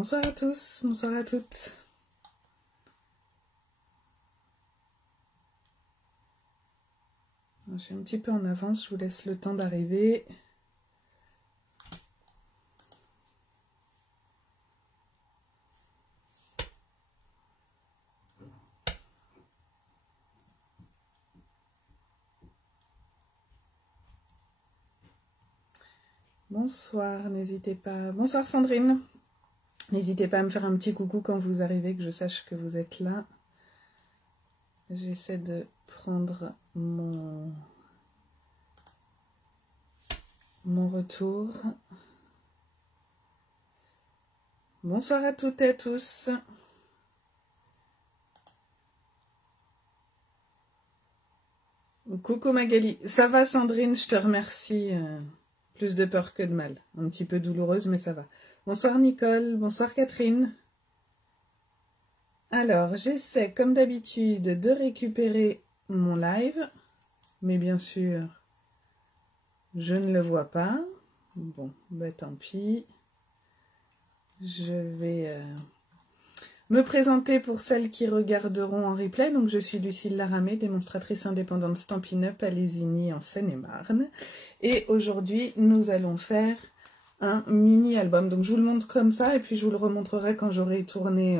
Bonsoir à tous, bonsoir à toutes. Je suis un petit peu en avance, je vous laisse le temps d'arriver. Bonsoir, n'hésitez pas. Bonsoir Sandrine. N'hésitez pas à me faire un petit coucou quand vous arrivez, que je sache que vous êtes là. J'essaie de prendre mon retour. Bonsoir à toutes et à tous. Coucou Magali. Ça va Sandrine, je te remercie. Plus de peur que de mal. Un petit peu douloureuse, mais ça va. Bonsoir Nicole, bonsoir Catherine. Alors, j'essaie comme d'habitude de récupérer mon live, mais bien sûr, je ne le vois pas. Bon, bah tant pis. Je vais me présenter pour celles qui regarderont en replay. Donc, je suis Lucille Laramé, démonstratrice indépendante Stampin' Up à Lésigny en Seine-et-Marne. Et aujourd'hui, nous allons faire un mini-album. Donc, je vous le montre comme ça et puis je vous le remontrerai quand j'aurai tourné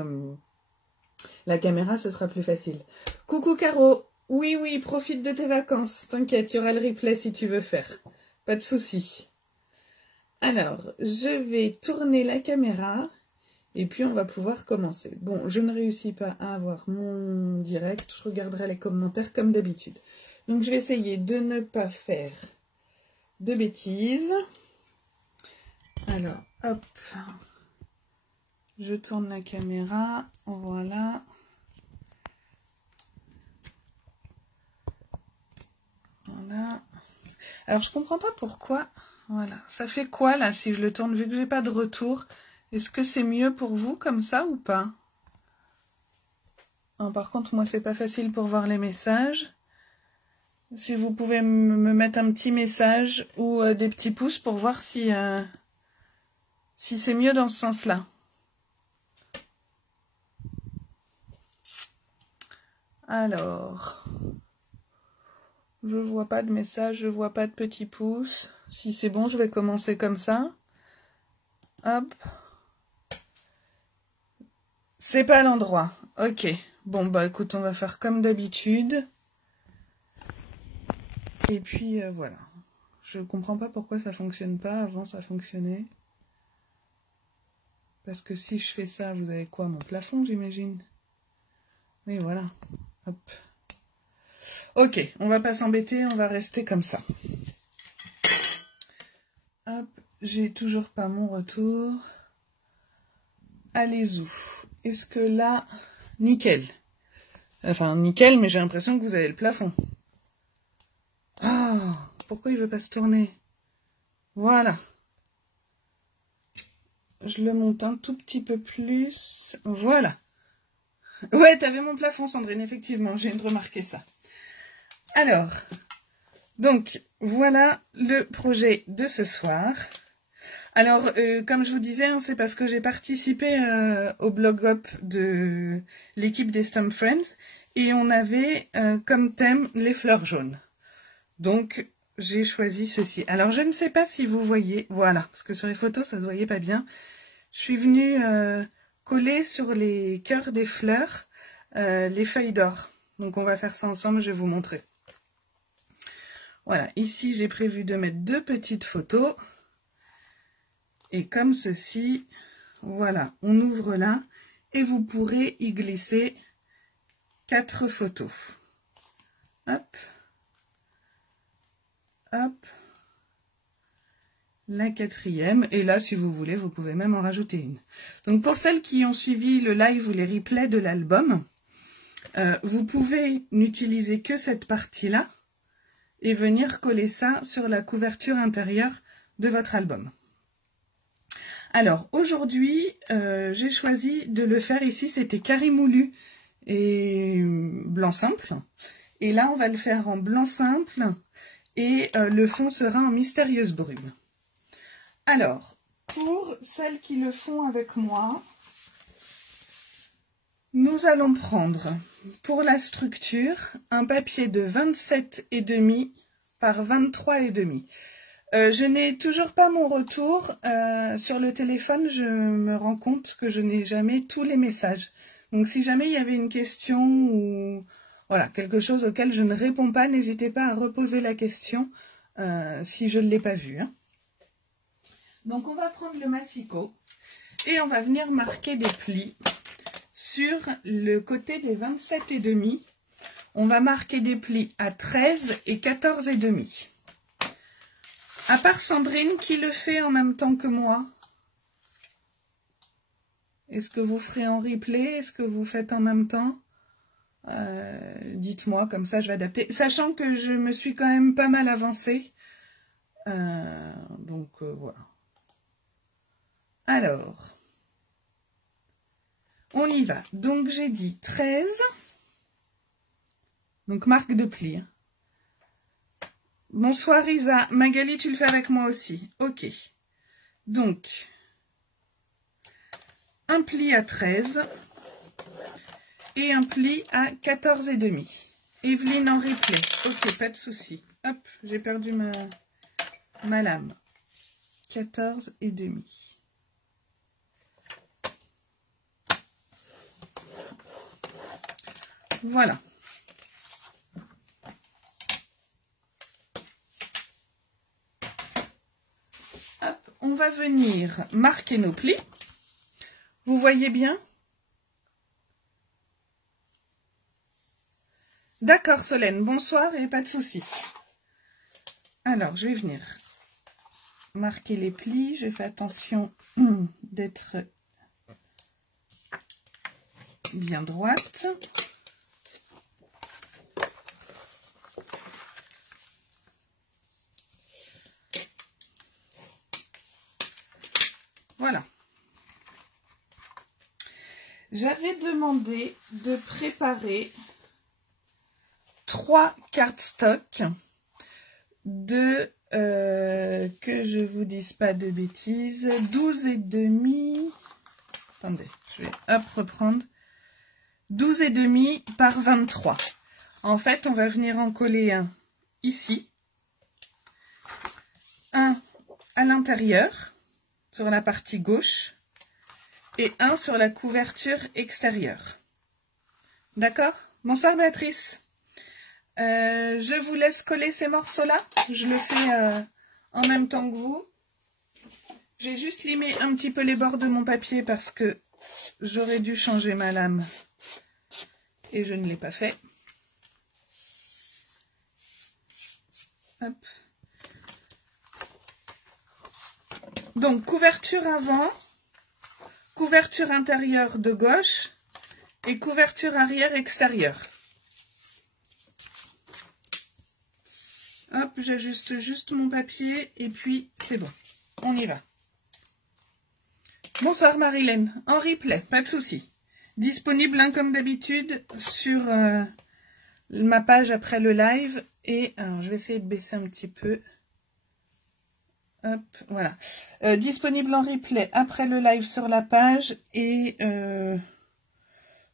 la caméra, ce sera plus facile. Coucou Caro. Oui, oui, profite de tes vacances. T'inquiète, il y aura le replay si tu veux faire. Pas de souci. Alors, je vais tourner la caméra et puis on va pouvoir commencer. Bon, je ne réussis pas à avoir mon direct. Je regarderai les commentaires comme d'habitude. Donc, je vais essayer de ne pas faire de bêtises. Alors, hop. Je tourne la caméra. Voilà. Voilà. Alors, je comprends pas pourquoi. Voilà. Ça fait quoi, là, si je le tourne, vu que j'ai pas de retour? Est-ce que c'est mieux pour vous, comme ça, ou pas? Non, par contre, moi, c'est pas facile pour voir les messages. Si vous pouvez me mettre un petit message ou des petits pouces pour voir si c'est mieux dans ce sens-là. Alors... Je vois pas de message, je vois pas de petits pouces. Si c'est bon, je vais commencer comme ça. Hop. C'est pas l'endroit. Ok. Bon, bah écoute, on va faire comme d'habitude. Et puis, voilà. Je comprends pas pourquoi ça fonctionne pas. Avant, ça fonctionnait. Parce que si je fais ça, vous avez quoi? Mon plafond, j'imagine. Oui, voilà. Hop. Ok, on va pas s'embêter, on va rester comme ça. Hop, j'ai toujours pas mon retour. Allez-y. Est-ce que là... Nickel. Enfin, nickel, mais j'ai l'impression que vous avez le plafond. Ah, pourquoi il veut pas se tourner? Voilà. Je le monte un tout petit peu plus. Voilà. Ouais, t'avais mon plafond, Sandrine, effectivement, j'ai remarqué ça. Alors, donc, voilà le projet de ce soir. Alors, comme je vous disais, hein, c'est parce que j'ai participé au blog-up de l'équipe des Stamp Friends et on avait comme thème les fleurs jaunes. Donc, j'ai choisi ceci. Alors, je ne sais pas si vous voyez, voilà, parce que sur les photos, ça se voyait pas bien. Je suis venue coller sur les cœurs des fleurs les feuilles d'or. Donc, on va faire ça ensemble, je vais vous montrer. Voilà, ici, j'ai prévu de mettre deux petites photos. Et comme ceci, voilà, on ouvre là et vous pourrez y glisser 4 photos. Hop, hop, la quatrième. Et là, si vous voulez, vous pouvez même en rajouter une. Donc, pour celles qui ont suivi le live ou les replays de l'album, vous pouvez n'utiliser que cette partie-là et venir coller ça sur la couverture intérieure de votre album. Alors, aujourd'hui, j'ai choisi de le faire ici, c'était carré moulu et blanc simple. Et là, on va le faire en blanc simple et le fond sera en mystérieuse brume. Alors, pour celles qui le font avec moi, nous allons prendre pour la structure un papier de 27,5 par 23,5. Je n'ai toujours pas mon retour. Sur le téléphone, je me rends compte que je n'ai jamais tous les messages. Donc si jamais il y avait une question ou voilà, quelque chose auquel je ne réponds pas, n'hésitez pas à reposer la question si je ne l'ai pas vu. Hein. Donc on va prendre le massicot et on va venir marquer des plis sur le côté des 27,5. On va marquer des plis à 13 et 14,5. À part Sandrine, qui le fait en même temps que moi? Est-ce que vous ferez en replay? Est-ce que vous faites en même temps? Dites-moi, comme ça je vais adapter. Sachant que je me suis quand même pas mal avancée. Donc voilà. Alors, on y va. Donc j'ai dit 13. Donc marque de pli. Hein. Bonsoir Isa. Magali, tu le fais avec moi aussi. Ok. Donc, un pli à 13 et un pli à 14,5. Evelyne en replay. Ok, pas de souci. Hop, j'ai perdu ma lame. 14,5. Voilà. Hop, on va venir marquer nos plis. Vous voyez bien? D'accord Solène, bonsoir et pas de souci. Alors, je vais venir marquer les plis. Je fais attention d'être bien droite. Voilà. J'avais demandé de préparer 3 cardstock de, que je vous dise pas de bêtises, 12,5. Attendez, je vais hop reprendre. 12,5 par 23. En fait, on va venir en coller un ici, un à l'intérieur, sur la partie gauche, et un sur la couverture extérieure. D'accord? Bonsoir Béatrice. Je vous laisse coller ces morceaux-là. Je le fais en même temps que vous. J'ai juste limé un petit peu les bords de mon papier parce que j'aurais dû changer ma lame et je ne l'ai pas fait. Hop. Donc, couverture avant, couverture intérieure de gauche et couverture arrière extérieure. Hop, j'ajuste juste mon papier et puis c'est bon. On y va. Bonsoir Marilène, en replay, pas de souci. Disponible hein, comme d'habitude sur ma page après le live. Et alors, je vais essayer de baisser un petit peu. Hop, voilà. Disponible en replay après le live sur la page et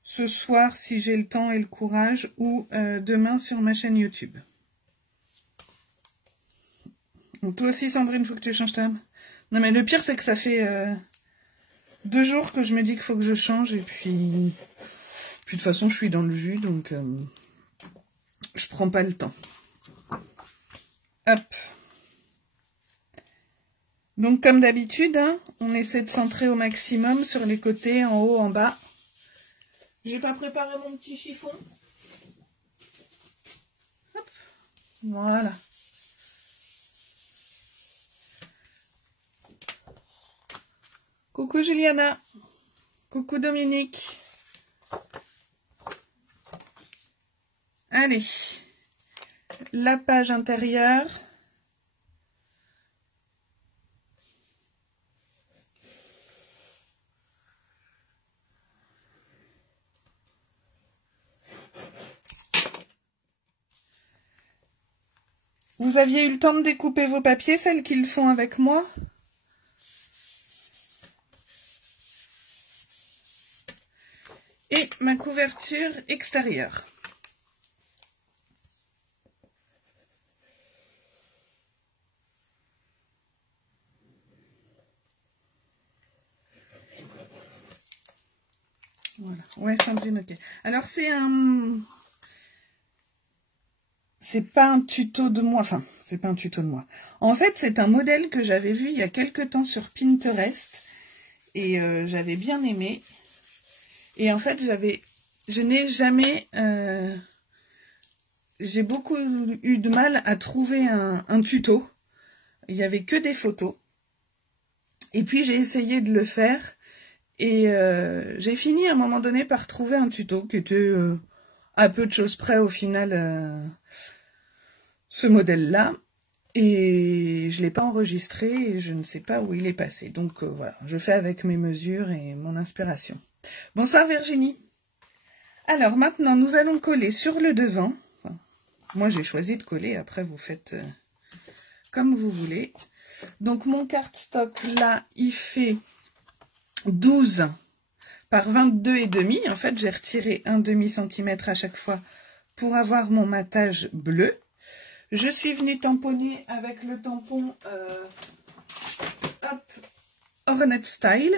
ce soir si j'ai le temps et le courage ou demain sur ma chaîne YouTube. Donc, toi aussi Sandrine, il faut que tu changes ta lame. Non mais le pire c'est que ça fait 2 jours que je me dis qu'il faut que je change et puis de toute façon je suis dans le jus donc je prends pas le temps. Hop. Donc comme d'habitude, hein, on essaie de centrer au maximum sur les côtés, en haut, en bas. J'ai pas préparé mon petit chiffon. Hop. Voilà. Coucou Juliana. Coucou Dominique. Allez. La page intérieure. Vous aviez eu le temps de découper vos papiers, celles qui le font avec moi? et ma couverture extérieure. Voilà, ouais Sandrine, ok. Alors c'est pas un tuto de moi, enfin, c'est pas un tuto de moi. En fait, c'est un modèle que j'avais vu il y a quelques temps sur Pinterest et j'avais bien aimé. Et en fait, je n'ai jamais, j'ai beaucoup eu de mal à trouver un tuto. Il n'y avait que des photos. Et puis j'ai essayé de le faire. Et j'ai fini à un moment donné par trouver un tuto qui était à peu de choses près au final, ce modèle-là. Et je ne l'ai pas enregistré et je ne sais pas où il est passé. Donc voilà, je fais avec mes mesures et mon inspiration. Bonsoir Virginie. Alors maintenant, nous allons coller sur le devant. Enfin, moi j'ai choisi de coller, après vous faites comme vous voulez. Donc mon cardstock là, il fait 12 par 22,5. En fait, j'ai retiré un demi-centimètre à chaque fois pour avoir mon matage bleu. Je suis venue tamponner avec le tampon Ornette Style,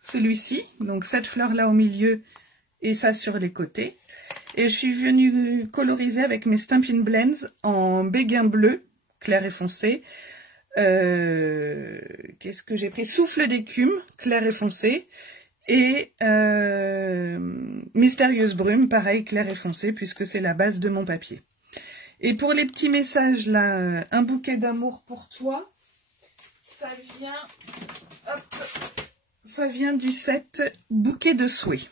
celui-ci. Donc cette fleur là au milieu et ça sur les côtés. Et je suis venue coloriser avec mes Stampin' Blends en béguin bleu, clair et foncé. Qu'est-ce que j'ai pris? Souffle d'écume, clair et foncé. Et Mystérieuse brume, pareil, clair et foncé, puisque c'est la base de mon papier. Et pour les petits messages, là, un bouquet d'amour pour toi, ça vient, hop, ça vient du set Bouquet de souhait.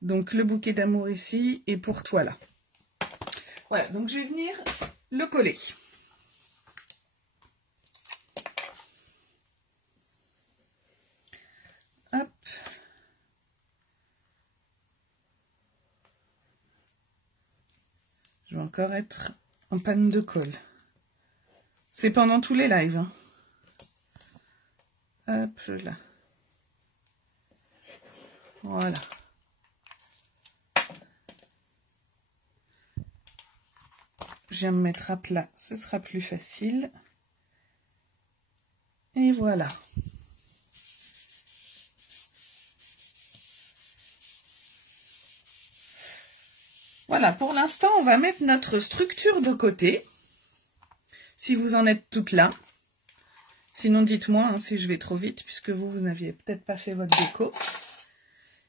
Donc le bouquet d'amour ici et pour toi là. Voilà, donc je vais venir le coller. Hop. Je vais encore être en panne de colle. C'est pendant tous les lives. Hein. Hop là. Voilà. Je viens me mettre à plat, ce sera plus facile. Et voilà. Voilà, pour l'instant, on va mettre notre structure de côté. Si vous en êtes toutes là. Sinon, dites-moi hein, si je vais trop vite, puisque vous n'aviez peut-être pas fait votre déco.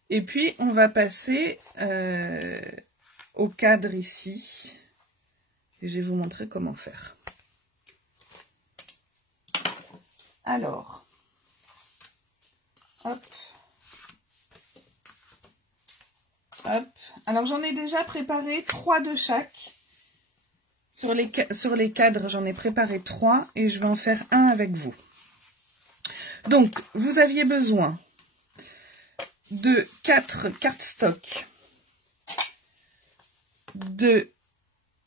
Et puis, on va passer au cadre ici. Et je vais vous montrer comment faire. Alors, hop. Hop. Alors, j'en ai déjà préparé 3 de chaque. Sur les cadres, j'en ai préparé 3 et je vais en faire un avec vous. Donc, vous aviez besoin de 4 cardstock.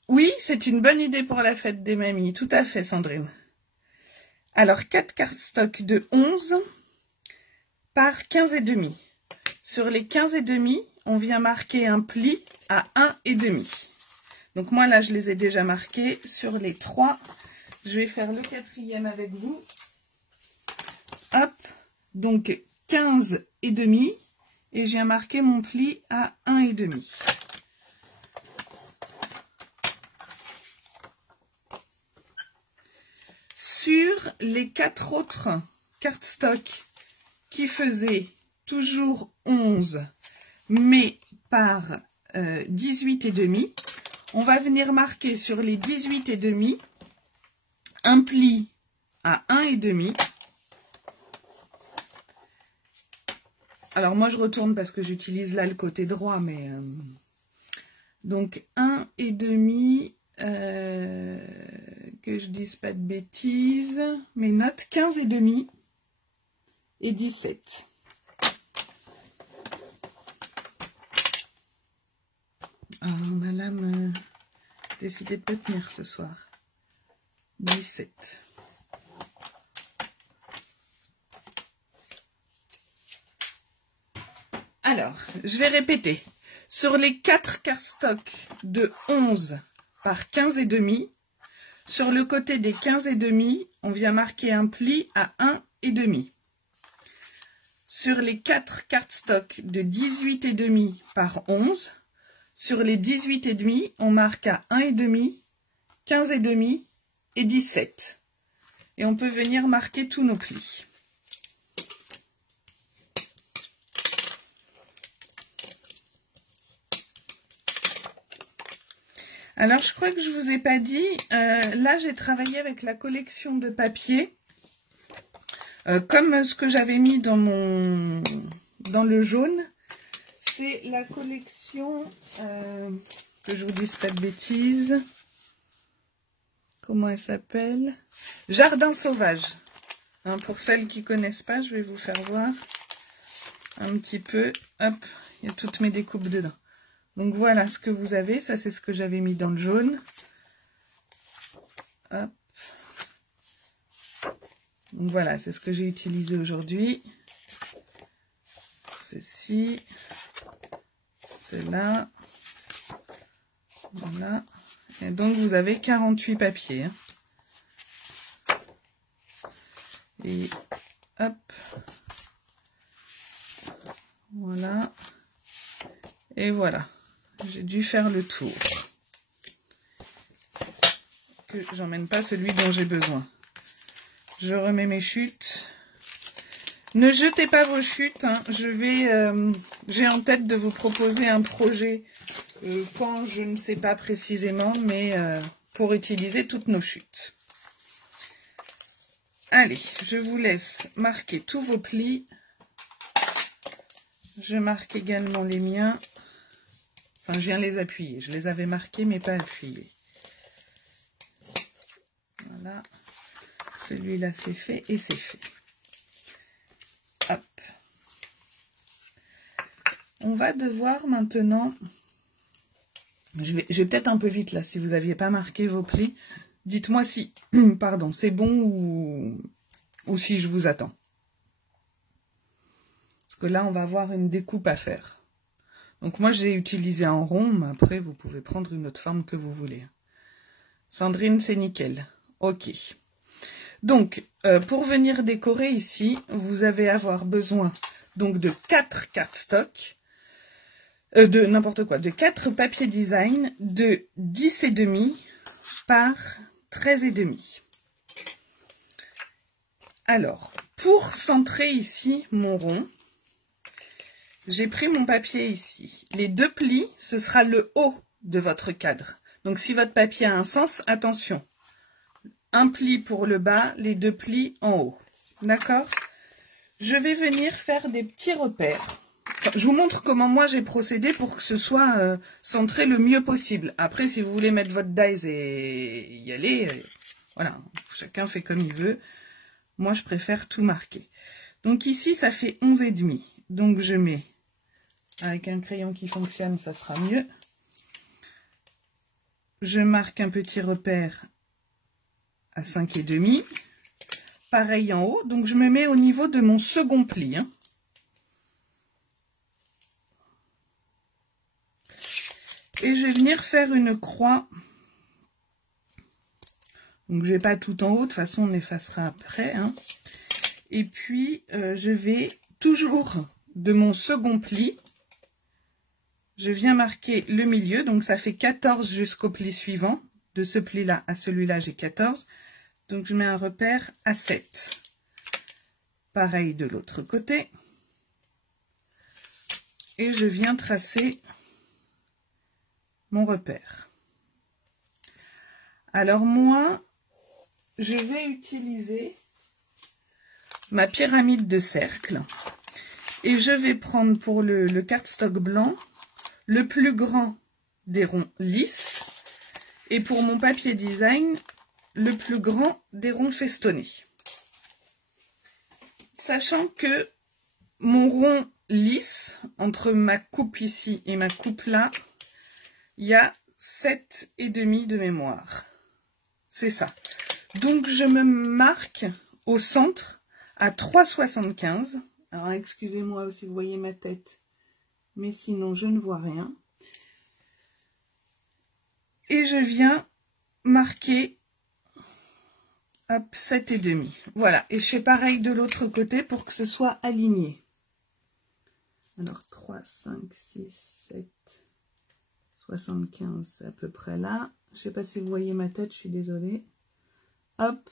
Oui, c'est une bonne idée pour la fête des mamies. Tout à fait, Sandrine. Alors, 4 cardstock de 11 par 15,5. Sur les 15,5, on vient marquer un pli à 1,5. Donc moi, là, je les ai déjà marqués. Sur les 3, je vais faire le 4e avec vous. Hop, donc 15,5. Et je viens marquer mon pli à 1,5. Sur les 4 autres cardstock qui faisaient toujours 11, mais par 18,5, on va venir marquer sur les 18,5 un pli à 1,5. Alors moi je retourne parce que j'utilise là le côté droit, mais donc 1,5, que je dise pas de bêtises, mes notes 15,5 et 17. Ah, ma lame a décidé de pas tenir ce soir. 17. Alors, je vais répéter. Sur les 4 cardstocks de 11 par 15 et demi, sur le côté des 15 et demi, on vient marquer un pli à 1 et demi. Sur les 4 cardstocks de 18 et demi par 11, sur les 18 et demi, on marque à 1 et demi, 15 et demi et 17. Et on peut venir marquer tous nos plis. Alors, je crois que je vous ai pas dit, là j'ai travaillé avec la collection de papier, comme ce que j'avais mis dans le jaune. C'est la collection, que je vous dise pas de bêtises, comment elle s'appelle? Jardin sauvage. Hein, pour celles qui connaissent pas, je vais vous faire voir un petit peu. Hop, il y a toutes mes découpes dedans. Donc voilà ce que vous avez, ça c'est ce que j'avais mis dans le jaune. Hop. Donc voilà, c'est ce que j'ai utilisé aujourd'hui. Ceci, cela, voilà. Et donc vous avez 48 papiers. Hein. Et hop, voilà. Et voilà. J'ai dû faire le tour. Que j'emmène pas celui dont j'ai besoin. Je remets mes chutes. Ne jetez pas vos chutes. Hein. J'ai en tête de vous proposer un projet quand je ne sais pas précisément, mais pour utiliser toutes nos chutes. Allez, je vous laisse marquer tous vos plis. Je marque également les miens. Enfin, je viens les appuyer. Je les avais marqués, mais pas appuyés. Voilà. Celui-là, c'est fait et c'est fait. Hop. On va devoir maintenant... Je vais peut-être un peu vite, là, si vous n'aviez pas marqué vos plis. Dites-moi si, pardon, c'est bon ou si je vous attends. Parce que là, on va avoir une découpe à faire. Donc moi, j'ai utilisé un rond, mais après, vous pouvez prendre une autre forme que vous voulez. Sandrine, c'est nickel. Ok. Donc, pour venir décorer ici, vous allez avoir besoin donc de 4 cardstocks, de n'importe quoi, de 4 papiers design de 10,5 par 13,5. Alors, pour centrer ici mon rond, j'ai pris mon papier ici. Les 2 plis, ce sera le haut de votre cadre. Donc, si votre papier a un sens, attention. Un pli pour le bas, les 2 plis en haut. D'accord? Je vais venir faire des petits repères. Enfin, je vous montre comment moi j'ai procédé pour que ce soit centré le mieux possible. Après, si vous voulez mettre votre dies et y aller, voilà, chacun fait comme il veut. Moi, je préfère tout marquer. Donc ici, ça fait 11,5. Donc je mets... Avec un crayon qui fonctionne, ça sera mieux. Je marque un petit repère à 5,5. Pareil en haut. Donc, je me mets au niveau de mon second pli. Hein. Et je vais venir faire une croix. Donc, je ne vais pas tout en haut. De toute façon, on effacera après. Hein. Et puis, je vais toujours de mon second pli... Je viens marquer le milieu, donc ça fait 14 jusqu'au pli suivant. De ce pli-là à celui-là, j'ai 14. Donc, je mets un repère à 7. Pareil de l'autre côté. Et je viens tracer mon repère. Alors, moi, je vais utiliser ma pyramide de cercle. Et je vais prendre pour le cardstock blanc le plus grand des ronds lisses et pour mon papier design, le plus grand des ronds festonnés. Sachant que mon rond lisse, entre ma coupe ici et ma coupe là, il y a 7,5 de mémoire. C'est ça. Donc je me marque au centre à 3,75. Alors excusez-moi si vous voyez ma tête. mais sinon je ne vois rien. Et je viens marquer, hop, 7,5. Voilà, et je fais pareil de l'autre côté pour que ce soit aligné. Alors 3, 5, 6, 7, 75, c'est à peu près là. Je ne sais pas si vous voyez ma tête, je suis désolée. Hop,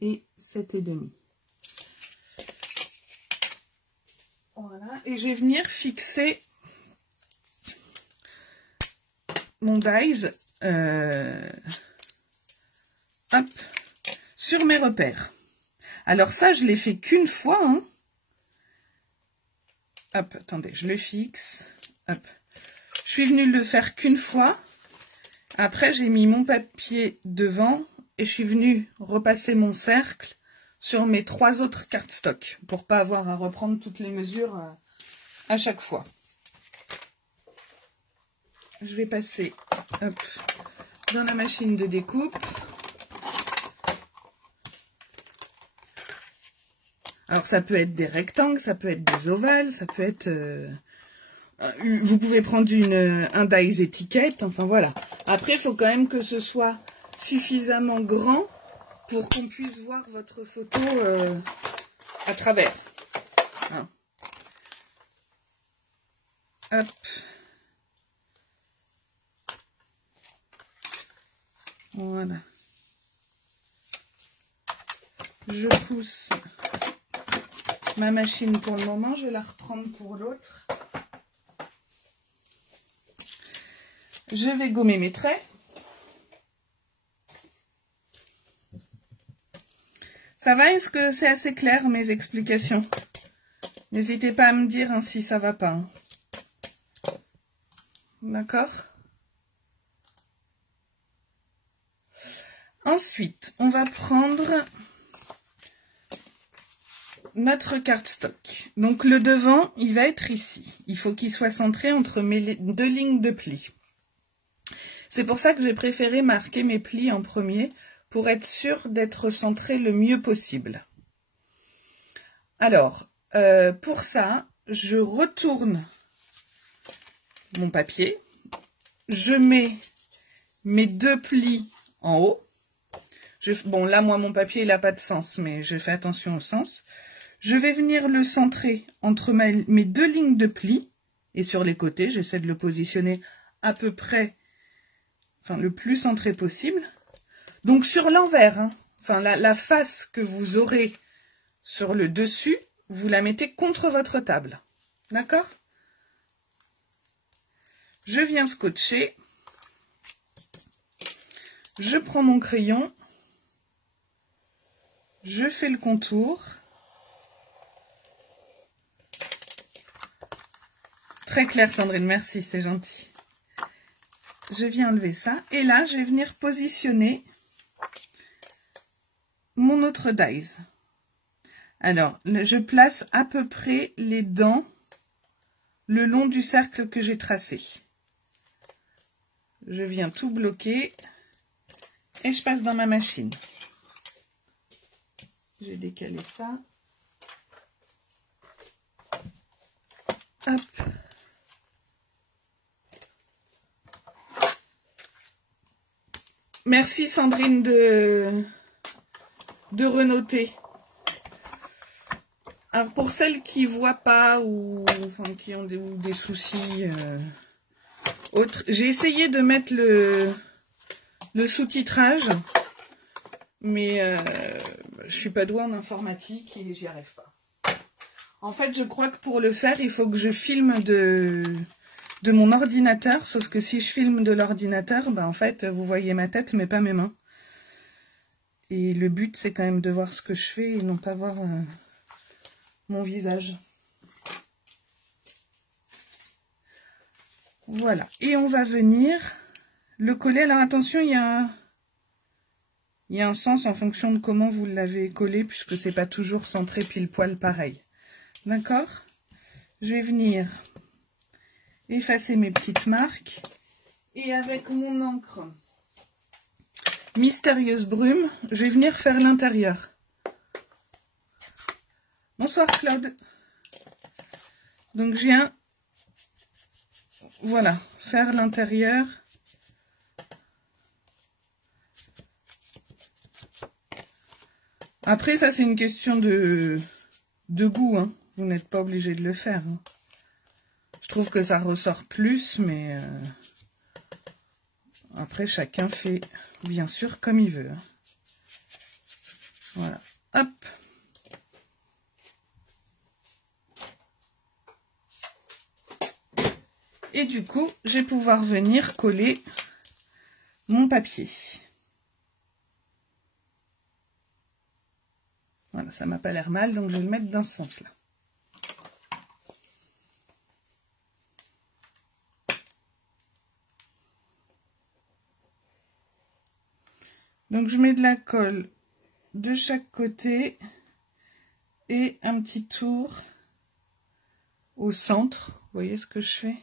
et 7,5. Voilà, et je vais venir fixer mon dies hop, sur mes repères. Alors ça, je l'ai fait qu'une fois. Hein. Hop, attendez, je le fixe. Hop. Je suis venue le faire qu'une fois. Après, j'ai mis mon papier devant et je suis venue repasser mon cercle sur mes 3 autres cardstock pour pas avoir à reprendre toutes les mesures à chaque fois. Je vais passer hop, dans la machine de découpe. Alors ça peut être des rectangles, ça peut être des ovales, ça peut être... vous pouvez prendre un dies étiquette, enfin voilà. Après, il faut quand même que ce soit suffisamment grand pour qu'on puisse voir votre photo à travers. Hein. Hop. Voilà. Je pousse ma machine pour le moment, je vais la reprendre pour l'autre. Je vais gommer mes traits. Ça va? Est-ce que c'est assez clair mes explications? N'hésitez pas à me dire hein, si ça va pas. Hein. D'accord? Ensuite, on va prendre notre cardstock. Donc le devant, il va être ici. Il faut qu'il soit centré entre mes 2 lignes de plis. C'est pour ça que j'ai préféré marquer mes plis en premier pour être sûr d'être centré le mieux possible. Alors, pour ça, je retourne mon papier. Je mets mes 2 plis en haut. Bon, là, moi, mon papier, il n'a pas de sens, mais je fais attention au sens. Je vais venir le centrer entre mes 2 lignes de plis. Et sur les côtés, j'essaie de le positionner à peu près, enfin, le plus centré possible. Donc, sur l'envers, hein, enfin, la face que vous aurez sur le dessus, vous la mettez contre votre table. D'accord? Je viens scotcher. Je prends mon crayon. Je fais le contour. Très clair, Sandrine, merci, c'est gentil. Je viens enlever ça. Et là, je vais venir positionner mon autre dies. Alors, je place à peu près les dents le long du cercle que j'ai tracé. Je viens tout bloquer et je passe dans ma machine. Je vais décaler ça. Hop. Merci Sandrine de renoter. Alors pour celles qui voient pas ou enfin, qui ont des soucis autres, j'ai essayé de mettre le sous-titrage, mais je suis pas douée en informatique et j'y arrive pas. En fait, je crois que pour le faire, il faut que je filme de mon ordinateur, sauf que si je filme de l'ordinateur, bah en fait, vous voyez ma tête, mais pas mes mains. Et le but, c'est quand même de voir ce que je fais et non pas voir mon visage. Voilà. Et on va venir le coller. Alors attention, il y a un sens en fonction de comment vous l'avez collé, puisque c'est pas toujours centré pile poil pareil. D'accord? Je vais venir effacer mes petites marques et avec mon encre Mystérieuse Brume, je vais venir faire l'intérieur. Bonsoir Claude. Donc je viens voilà, faire l'intérieur. Après, ça, c'est une question de goût, hein. Vous n'êtes pas obligé de le faire, hein. Je trouve que ça ressort plus, mais après, chacun fait, bien sûr, comme il veut, hein. Voilà, hop. Et du coup, je vais pouvoir venir coller mon papier. Voilà, ça m'a pas l'air mal, donc je vais le mettre dans ce sens-là. Donc je mets de la colle de chaque côté et un petit tour au centre. Vous voyez ce que je fais?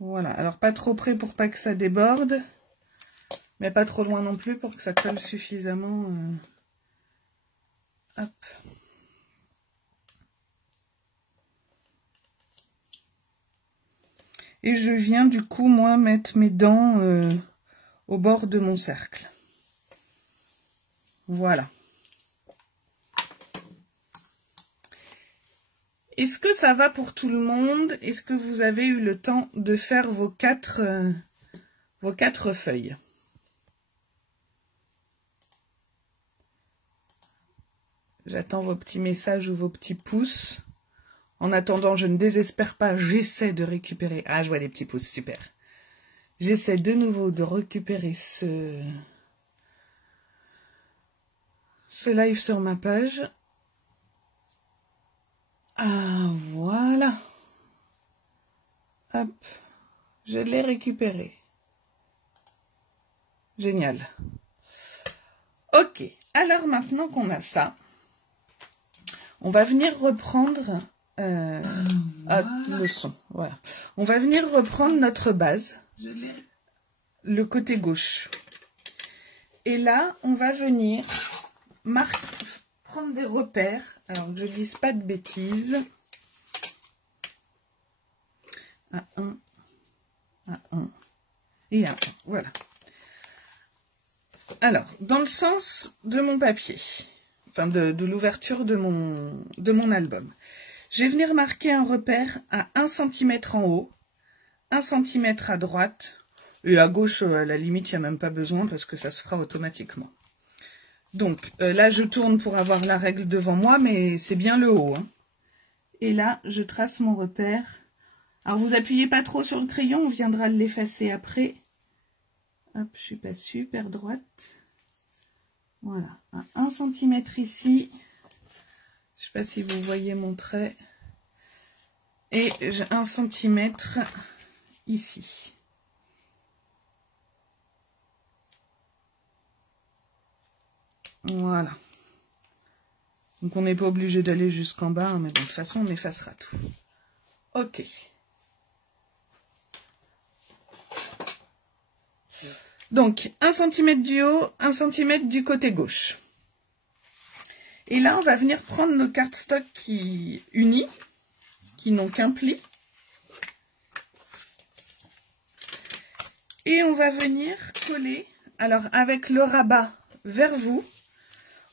Voilà, alors pas trop près pour pas que ça déborde, mais pas trop loin non plus pour que ça colle suffisamment. Hop. Et je viens du coup, moi, mettre mes dents au bord de mon cercle. Voilà. Est-ce que ça va pour tout le monde? Est-ce que vous avez eu le temps de faire vos quatre feuilles? J'attends vos petits messages ou vos petits pouces. En attendant, je ne désespère pas, j'essaie de récupérer... Ah, je vois des petits pouces, super. J'essaie de nouveau de récupérer ce live sur ma page. Ah, voilà. Hop, je l'ai récupéré. Génial. Ok, alors maintenant qu'on a ça, on va venir reprendre le son. Voilà. On va venir reprendre notre base, le côté gauche. Et là, on va venir prendre des repères. Alors que je ne dise pas de bêtises. Un 1 et un 1. Voilà. Alors, dans le sens de mon papier, enfin de l'ouverture de mon album, je vais venir marquer un repère à 1 cm en haut, 1 cm à droite, et à gauche, à la limite, il n'y a même pas besoin parce que ça se fera automatiquement. Donc, là, je tourne pour avoir la règle devant moi, mais c'est bien le haut, hein. Et là, je trace mon repère. Alors, vous appuyez pas trop sur le crayon, on viendra l'effacer après. Hop, je suis pas super droite. Voilà, à 1 cm ici. Je sais pas si vous voyez mon trait. Et j'ai 1 cm ici. Voilà. Donc on n'est pas obligé d'aller jusqu'en bas, hein, mais bon, de toute façon on effacera tout. Ok. Donc 1 cm du haut, 1 cm du côté gauche. Et là on va venir prendre nos cardstock unis, qui n'ont qu'un pli. Et on va venir coller, alors avec le rabat vers vous,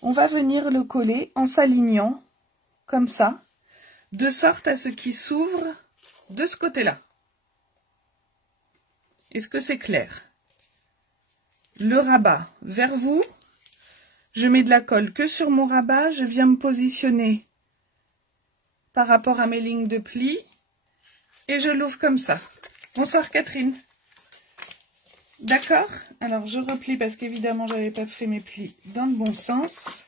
on va venir le coller en s'alignant, comme ça, de sorte à ce qu'il s'ouvre de ce côté-là. Est-ce que c'est clair? Le rabat vers vous, je mets de la colle que sur mon rabat, je viens me positionner par rapport à mes lignes de pli, et je l'ouvre comme ça. Bonsoir Catherine. D'accord? Alors je replie parce qu'évidemment j'avais pas fait mes plis dans le bon sens.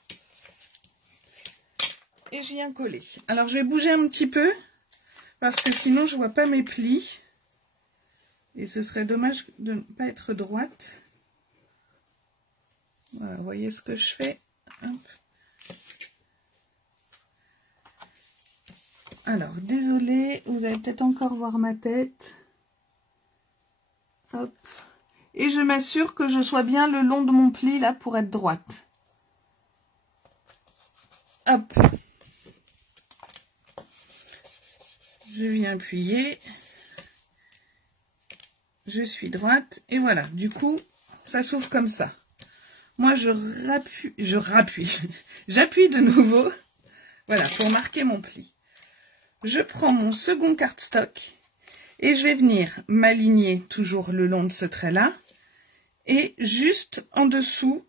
Et je viens coller. Alors je vais bouger un petit peu parce que sinon je vois pas mes plis. Et ce serait dommage de ne pas être droite. Voilà, vous voyez ce que je fais? Hop. Alors, désolée, vous allez peut-être encore voir ma tête. Hop. Et je m'assure que je sois bien le long de mon pli là pour être droite. Hop. Je viens appuyer. je suis droite, et voilà. Du coup, ça s'ouvre comme ça. Moi, j'appuie de nouveau, voilà, pour marquer mon pli. Je prends mon second cardstock et je vais venir m'aligner toujours le long de ce trait-là et juste en dessous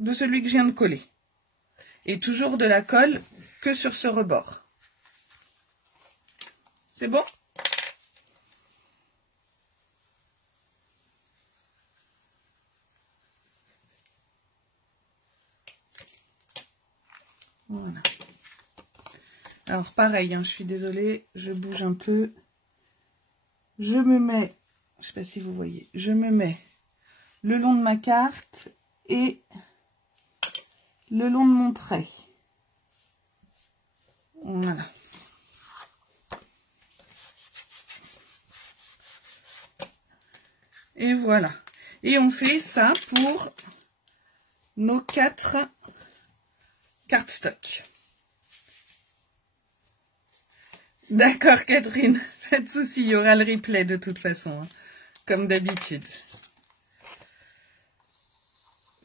de celui que je viens de coller. Et toujours de la colle que sur ce rebord. C'est bon ? Voilà. Alors pareil, hein, je suis désolée, je bouge un peu. Je me mets, je sais pas si vous voyez, je me mets le long de ma carte et le long de mon trait. Voilà. Et voilà. Et on fait ça pour nos 4 cardstock. D'accord, Catherine, pas de souci, il y aura le replay de toute façon, hein, comme d'habitude.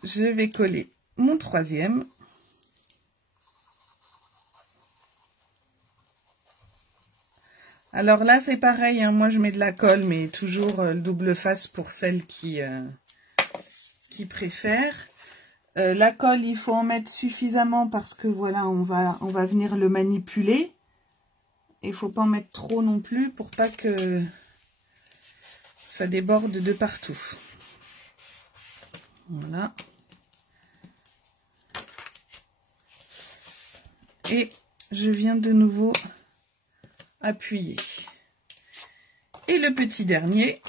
Je vais coller mon troisième. Alors là, c'est pareil, hein, moi je mets de la colle, mais toujours le double face pour celles qui préfèrent. La colle, il faut en mettre suffisamment parce que voilà, on va venir le manipuler. Il ne faut pas en mettre trop non plus pour pas que ça déborde de partout. Voilà. Et je viens de nouveau appuyer. Et le petit dernier.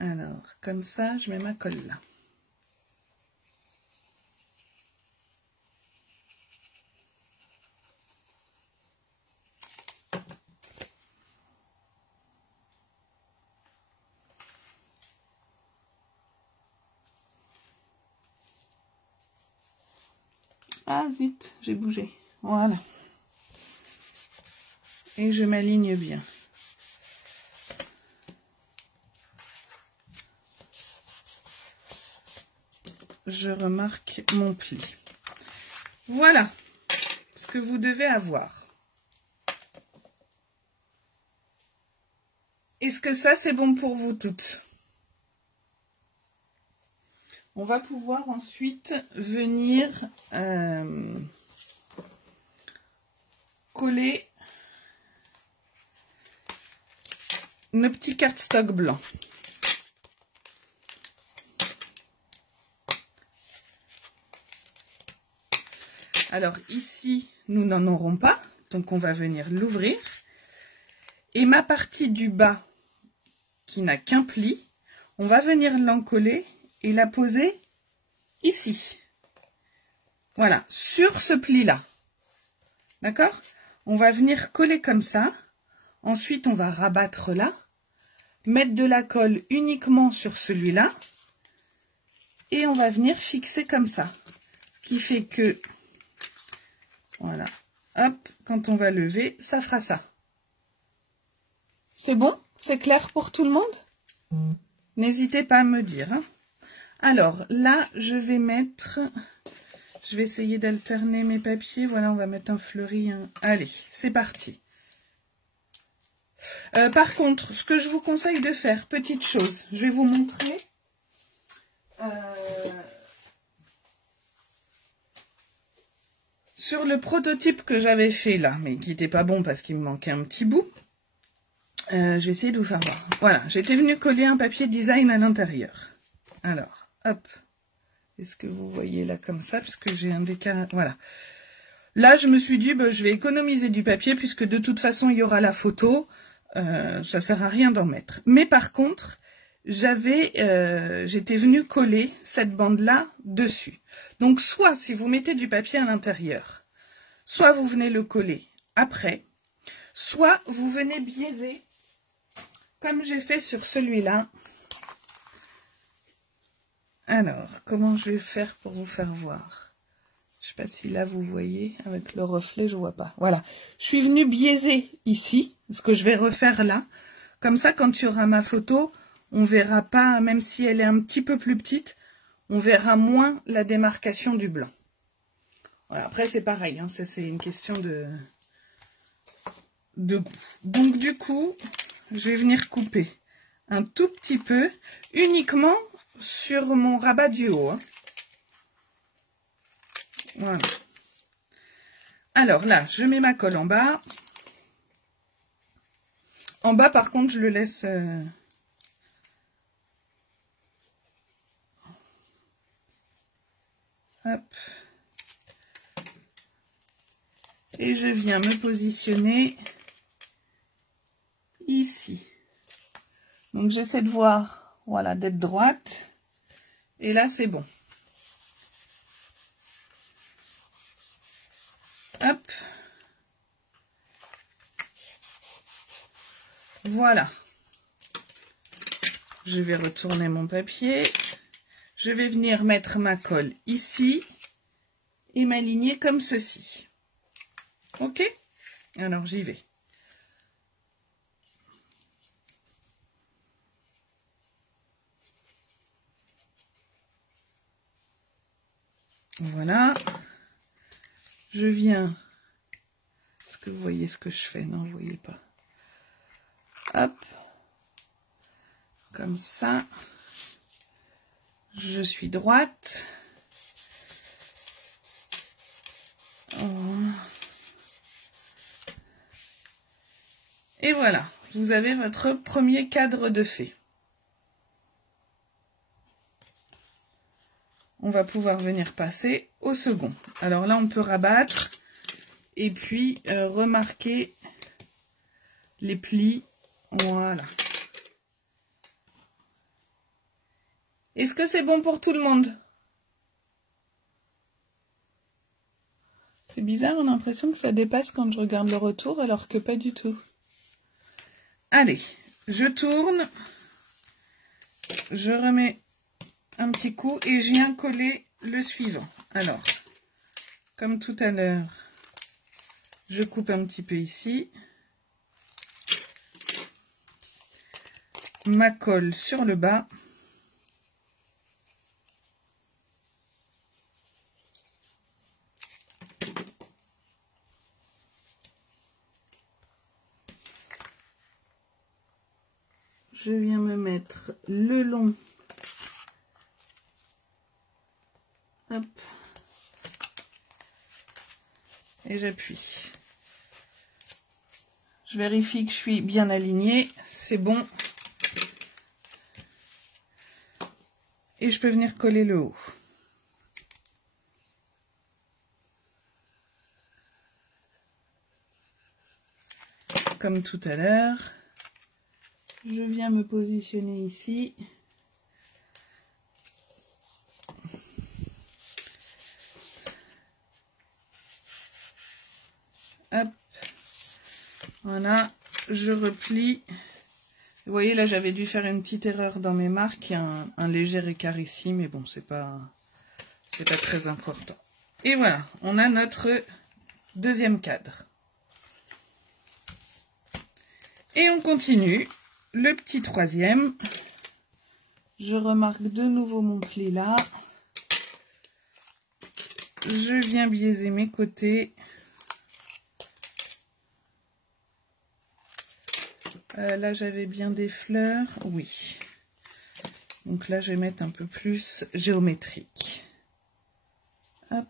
Alors, comme ça, je mets ma colle là. Ah zut, j'ai bougé. Voilà. Et je m'aligne bien. Je remarque mon pli. Voilà ce que vous devez avoir. Est-ce que ça, c'est bon pour vous toutes? On va pouvoir ensuite venir coller nos petits cardstock blancs. Alors ici, nous n'en aurons pas, donc on va venir l'ouvrir. Et ma partie du bas, qui n'a qu'un pli, on va venir l'encoller et la poser ici. Voilà, sur ce pli-là. D'accord? On va venir coller comme ça. Ensuite, on va rabattre là. Mettre de la colle uniquement sur celui-là. Et on va venir fixer comme ça. Ce qui fait que, voilà, hop, quand on va lever, ça fera ça. C'est bon? C'est clair pour tout le monde? N'hésitez pas à me dire. Hein. Alors, là, je vais essayer d'alterner mes papiers. Voilà, on va mettre un fleuri. Allez, c'est parti. Par contre, ce que je vous conseille de faire, petite chose, je vais vous montrer. Sur le prototype que j'avais fait là, mais qui n'était pas bon parce qu'il me manquait un petit bout, je vais essayer de vous faire voir. Voilà, j'étais venue coller un papier design à l'intérieur. Alors, hop. Est-ce que vous voyez là comme ça, puisque j'ai un décalage. Voilà. Là, je me suis dit, bah, je vais économiser du papier, puisque de toute façon, il y aura la photo. Ça sert à rien d'en mettre. Mais par contre, j'étais venue coller cette bande-là dessus. Donc, soit si vous mettez du papier à l'intérieur, soit vous venez le coller après, soit vous venez biaiser, comme j'ai fait sur celui-là. Alors, comment je vais faire pour vous faire voir? Je ne sais pas si là vous voyez, avec le reflet, je ne vois pas. Voilà, je suis venue biaiser ici, ce que je vais refaire là. Comme ça, quand tu auras ma photo, on verra pas, même si elle est un petit peu plus petite, on verra moins la démarcation du blanc. Voilà, après, c'est pareil, hein, ça c'est une question de goût. Donc du coup, je vais venir couper un tout petit peu, uniquement sur mon rabat du haut. Hein. Voilà. Alors là, je mets ma colle en bas. En bas, par contre, je le laisse... Hop. Et je viens me positionner ici. Donc j'essaie de voir, voilà, d'être droite. Et là, c'est bon. Hop. Voilà. Je vais retourner mon papier. Je vais venir mettre ma colle ici et m'aligner comme ceci. Ok? Alors j'y vais. Voilà. Je viens. Est-ce que vous voyez ce que je fais? Non, vous ne voyez pas. Hop. Comme ça. Je suis droite. Et voilà. Vous avez votre premier cadre de fait. On va pouvoir venir passer au second. Alors là, on peut rabattre et puis remarquer les plis. Voilà. Est-ce que c'est bon pour tout le monde? C'est bizarre, on a l'impression que ça dépasse quand je regarde le retour, alors que pas du tout. Allez, je tourne. Je remets un petit coup et je viens coller le suivant. Alors, comme tout à l'heure, je coupe un petit peu ici. Ma colle sur le bas. Je viens me mettre le long. Hop. Et j'appuie. Je vérifie que je suis bien alignée. C'est bon. Et je peux venir coller le haut. Comme tout à l'heure. Je viens me positionner ici. Hop. Voilà. Je replie. Vous voyez, là, j'avais dû faire une petite erreur dans mes marques. Il y a un léger écart ici, mais bon, c'est pas très important. Et voilà, on a notre deuxième cadre. Et on continue. Le petit troisième. Je remarque de nouveau mon pli là. Je viens biaiser mes côtés. Là, j'avais bien des fleurs. Oui. Donc là, je vais mettre un peu plus géométrique. Hop.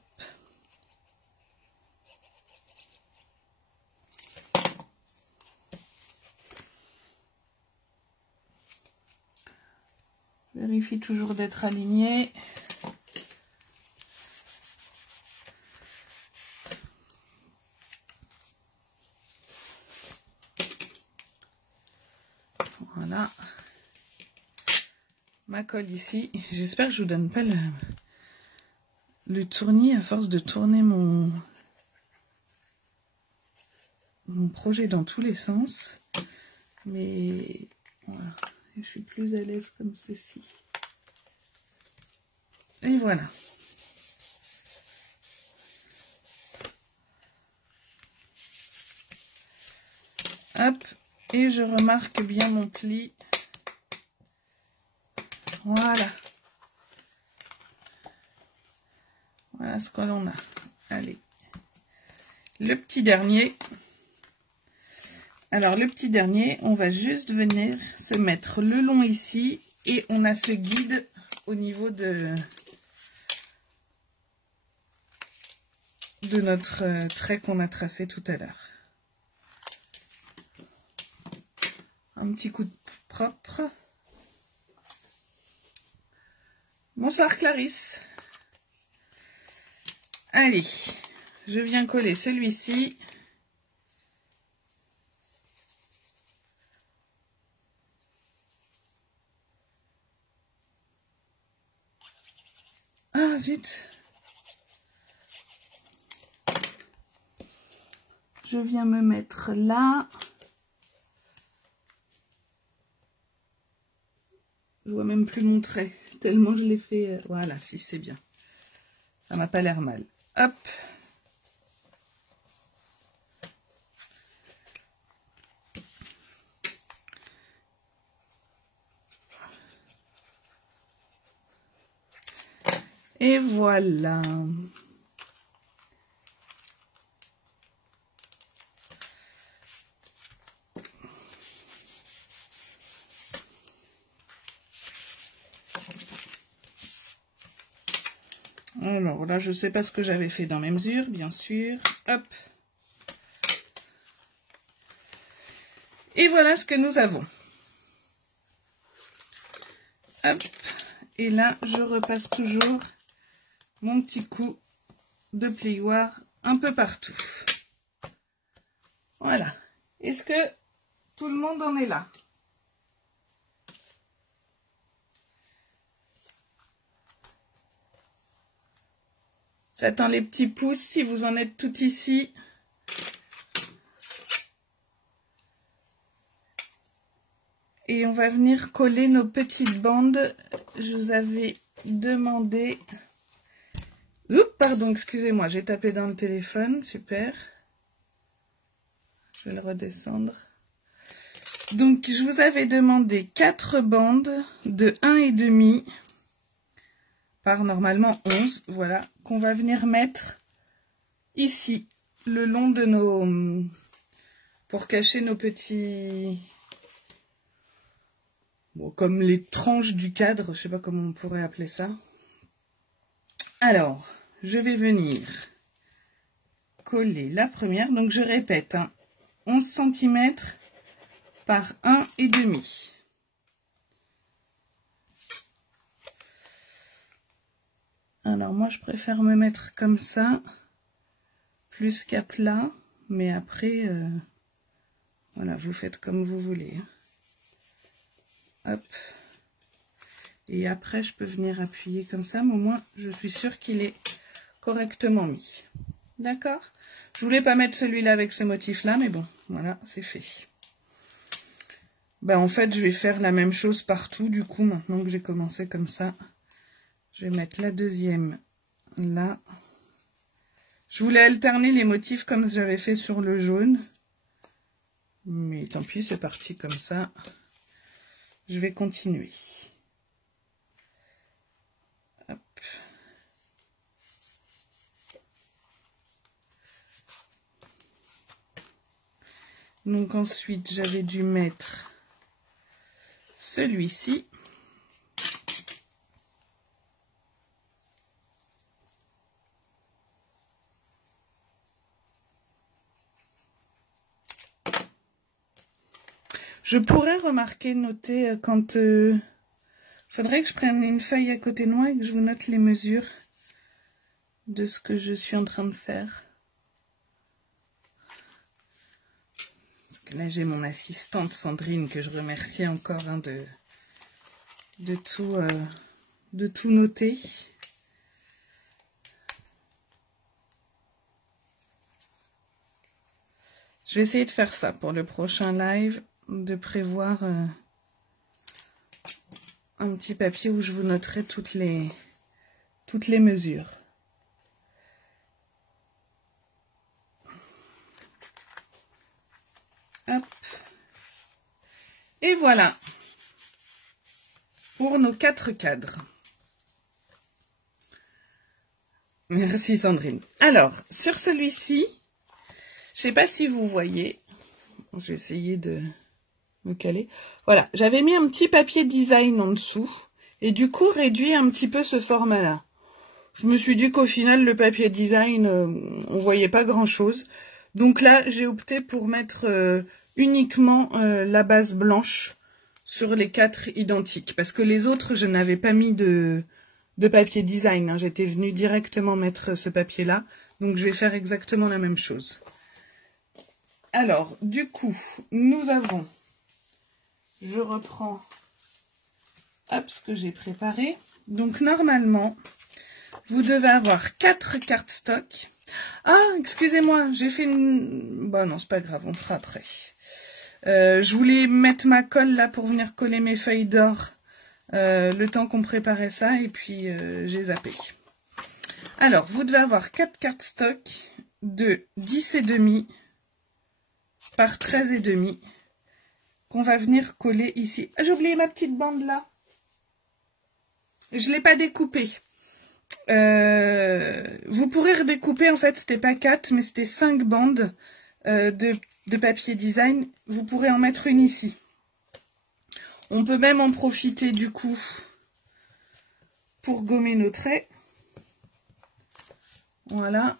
Vérifie toujours d'être aligné. Voilà. Ma colle ici. J'espère que je vous donne pas le tournis à force de tourner mon projet dans tous les sens. Mais voilà. Je suis plus à l'aise comme ceci. Et voilà. Hop. Et je remarque bien mon pli. Voilà. Voilà ce que l'on a. Allez. Le petit dernier. Alors le petit dernier, on va juste venir se mettre le long ici. Et on a ce guide au niveau de notre trait qu'on a tracé tout à l'heure. Un petit coup de propre. Bonsoir Clarisse. Allez, je viens coller celui-ci. Ah zut. Je viens me mettre là. Je vois même plus mon trait, tellement je l'ai fait. Voilà, si c'est bien. Ça m'a pas l'air mal. Hop. Et voilà. Alors là, je ne sais pas ce que j'avais fait dans mes mesures, bien sûr. Hop. Et voilà ce que nous avons. Hop. Et là, je repasse toujours mon petit coup de plioir un peu partout. Voilà. Est-ce que tout le monde en est là? J'attends les petits pouces si vous en êtes tout ici. Et on va venir coller nos petites bandes. Je vous avais demandé... Oups, pardon, excusez-moi, j'ai tapé dans le téléphone. Super. Je vais le redescendre. Donc, je vous avais demandé 4 bandes de 1,5 par normalement 11. Voilà, qu'on va venir mettre ici, le long de nos... pour cacher nos petits... Bon, comme les tranches du cadre, je sais pas comment on pourrait appeler ça. Alors, je vais venir coller la première. Donc, je répète, hein, 11 cm par 1,5. Alors, moi, je préfère me mettre comme ça, plus qu'à plat. Mais après, voilà, vous faites comme vous voulez. Hop. Et après, je peux venir appuyer comme ça, mais au moins, je suis sûre qu'il est correctement mis. D'accord? Je voulais pas mettre celui-là avec ce motif-là, mais bon, voilà, c'est fait. Ben, en fait, je vais faire la même chose partout, du coup, maintenant que j'ai commencé comme ça. Je vais mettre la deuxième là. Je voulais alterner les motifs comme j'avais fait sur le jaune. Mais tant pis, c'est parti comme ça. Je vais continuer. Hop. Donc ensuite, j'avais dû mettre celui-ci. Je pourrais remarquer, noter quand... faudrait que je prenne une feuille à côté de moi et que je vous note les mesures de ce que je suis en train de faire. Parce que là, j'ai mon assistante Sandrine que je remercie encore hein, de tout noter. Je vais essayer de faire ça pour le prochain live, de prévoir un petit papier où je vous noterai toutes les mesures. Hop. Et voilà pour nos 4 cadres. Merci Sandrine. Alors, sur celui-ci, je ne sais pas si vous voyez, je vais essayer de me caler. Voilà, j'avais mis un petit papier design en dessous et du coup réduit un petit peu ce format-là. Je me suis dit qu'au final, le papier design, on voyait pas grand-chose. Donc là, j'ai opté pour mettre uniquement la base blanche sur les 4 identiques. Parce que les autres, je n'avais pas mis de papier design. Hein. J'étais venue directement mettre ce papier-là. Donc je vais faire exactement la même chose. Alors, du coup, nous avons... Je reprends hop, ce que j'ai préparé. Donc normalement... Vous devez avoir 4 cartes stock. Ah, excusez-moi, j'ai fait une... Bon, non, c'est pas grave, on fera après. Je voulais mettre ma colle là pour venir coller mes feuilles d'or. Le temps qu'on préparait ça, et puis j'ai zappé. Alors, vous devez avoir 4 cartes stock de 10,5 par 13,5 qu'on va venir coller ici. Ah, j'ai oublié ma petite bande là. Je ne l'ai pas découpée. Vous pourrez redécouper, en fait c'était pas 4 mais c'était 5 bandes de papier design. Vous pourrez en mettre une ici. On peut même en profiter du coup pour gommer nos traits. Voilà.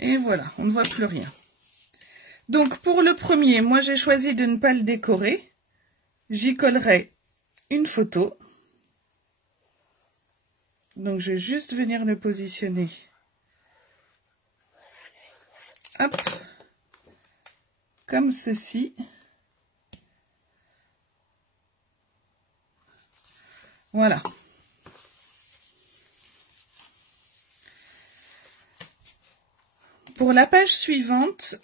Et voilà, on ne voit plus rien. Donc pour le premier, moi j'ai choisi de ne pas le décorer. J'y collerai une photo. Donc je vais juste venir le positionner. Hop. Comme ceci. Voilà. Pour la page suivante,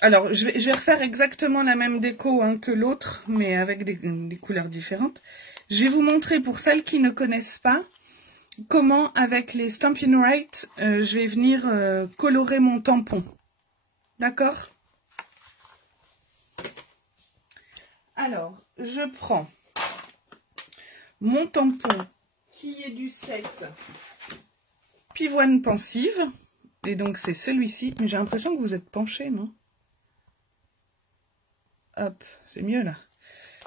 alors je vais refaire exactement la même déco hein, que l'autre, mais avec des couleurs différentes. Je vais vous montrer pour celles qui ne connaissent pas, comment avec les Stampin' Right, je vais venir colorer mon tampon. D'accord? Alors, je prends mon tampon qui est du set Pivoine Pensive. Et donc c'est celui-ci, mais j'ai l'impression que vous êtes penché, non? Hop, c'est mieux là.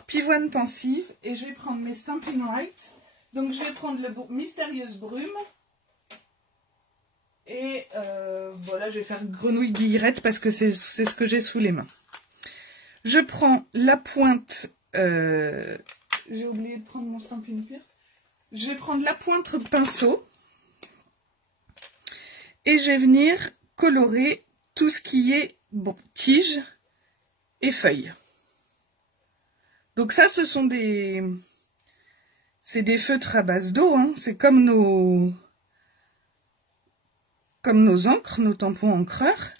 Pivoine Pensive, et je vais prendre mes Stampin' Right. Donc je vais prendre le Mystérieuse Brume. Et voilà, je vais faire grenouille guillerette parce que c'est ce que j'ai sous les mains. Je prends la pointe, j'ai oublié de prendre mon Stampin' Pierce. Je vais prendre la pointe pinceau. Et je vais venir colorer tout ce qui est tige et feuilles. Donc ça, ce sont des feutres à base d'eau. Hein. C'est comme nos encres, nos tampons encreurs.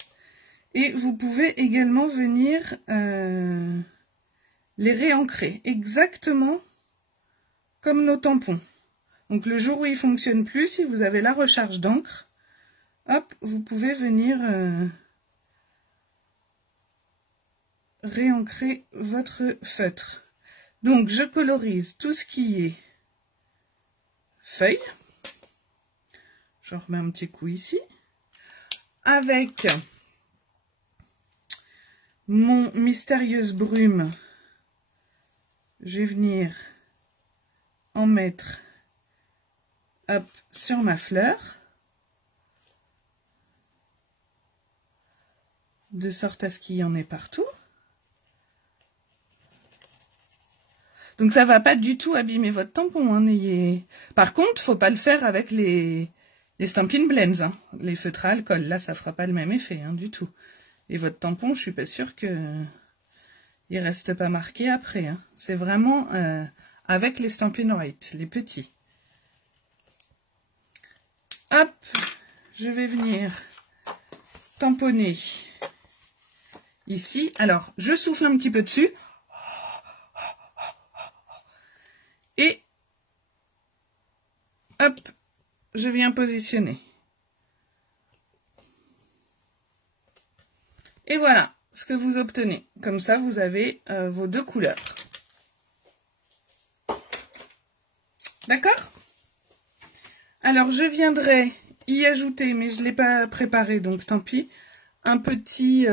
Et vous pouvez également venir les réancrer exactement comme nos tampons. Donc le jour où ils ne fonctionnent plus, si vous avez la recharge d'encre, hop, vous pouvez venir réancrer votre feutre. Donc, je colorise tout ce qui est feuille. Je remets un petit coup ici. Avec mon Mystérieuse Brume, je vais venir en mettre hop, sur ma fleur. De sorte à ce qu'il y en ait partout. Donc ça va pas du tout abîmer votre tampon. Hein, Par contre, faut pas le faire avec les Stampin' Blends. Hein, les feutres à alcool. Là, ça fera pas le même effet hein, du tout. Et votre tampon, je suis pas sûre que il reste pas marqué après. Hein. C'est vraiment avec les Stampin' Right, les petits. Hop, je vais venir tamponner. Ici, alors je souffle un petit peu dessus et hop, je viens positionner. Et voilà ce que vous obtenez. Comme ça, vous avez vos deux couleurs. D'accord? Alors, je viendrai y ajouter, mais je ne l'ai pas préparé, donc tant pis, un petit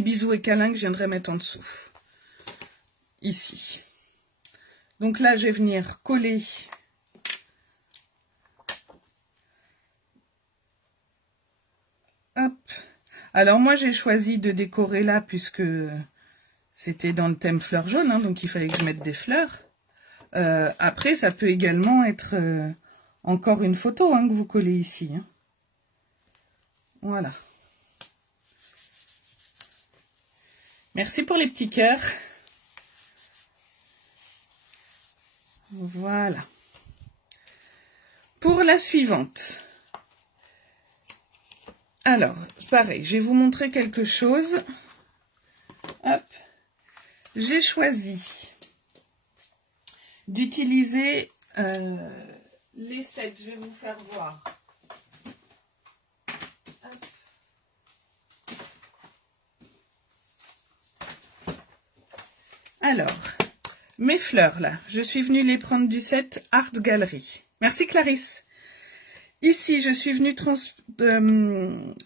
bisou et câlin que je viendrai mettre en dessous. Ici. Donc là, je vais venir coller hop. Alors moi, j'ai choisi de décorer là puisque c'était dans le thème fleurs jaunes, hein, donc il fallait que je mette des fleurs. Après, ça peut également être encore une photo hein, que vous collez ici. Hein. Voilà. Merci pour les petits cœurs. Voilà. Pour la suivante. Alors, pareil, je vais vous montrer quelque chose. Hop. J'ai choisi d'utiliser les 7. Je vais vous faire voir. Hop. Alors, mes fleurs là, je suis venue les prendre du set Art Gallery. Merci Clarisse. Ici, je suis venue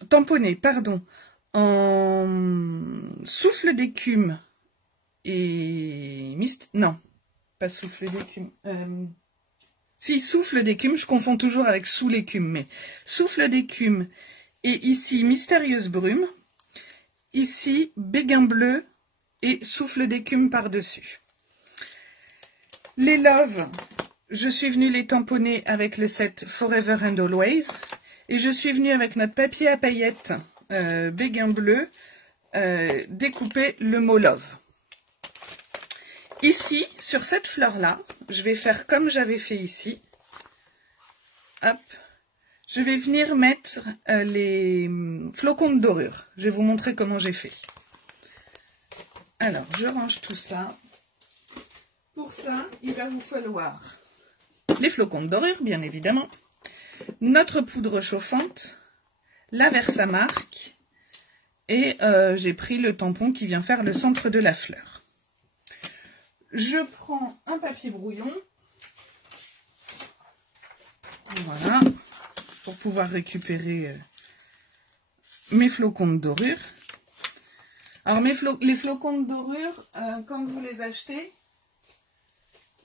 tamponner, pardon, en souffle d'écume et non, pas souffle d'écume. Si, souffle d'écume, je confonds toujours avec sous l'écume, mais souffle d'écume et ici mystérieuse brume. Ici béguin bleu et souffle d'écume par-dessus. Les Love, je suis venue les tamponner avec le set Forever and Always. Et je suis venue avec notre papier à paillettes béguin bleu découper le mot Love. Ici, sur cette fleur-là, je vais faire comme j'avais fait ici. Hop. Je vais venir mettre les flocons de dorure. Je vais vous montrer comment j'ai fait. Alors, je range tout ça. Pour ça, il va vous falloir les flocons de dorure, bien évidemment, notre poudre chauffante, la Versamark, et j'ai pris le tampon qui vient faire le centre de la fleur. Je prends un papier brouillon, voilà, pour pouvoir récupérer mes flocons de dorure. Alors les flocons de dorure, quand vous les achetez,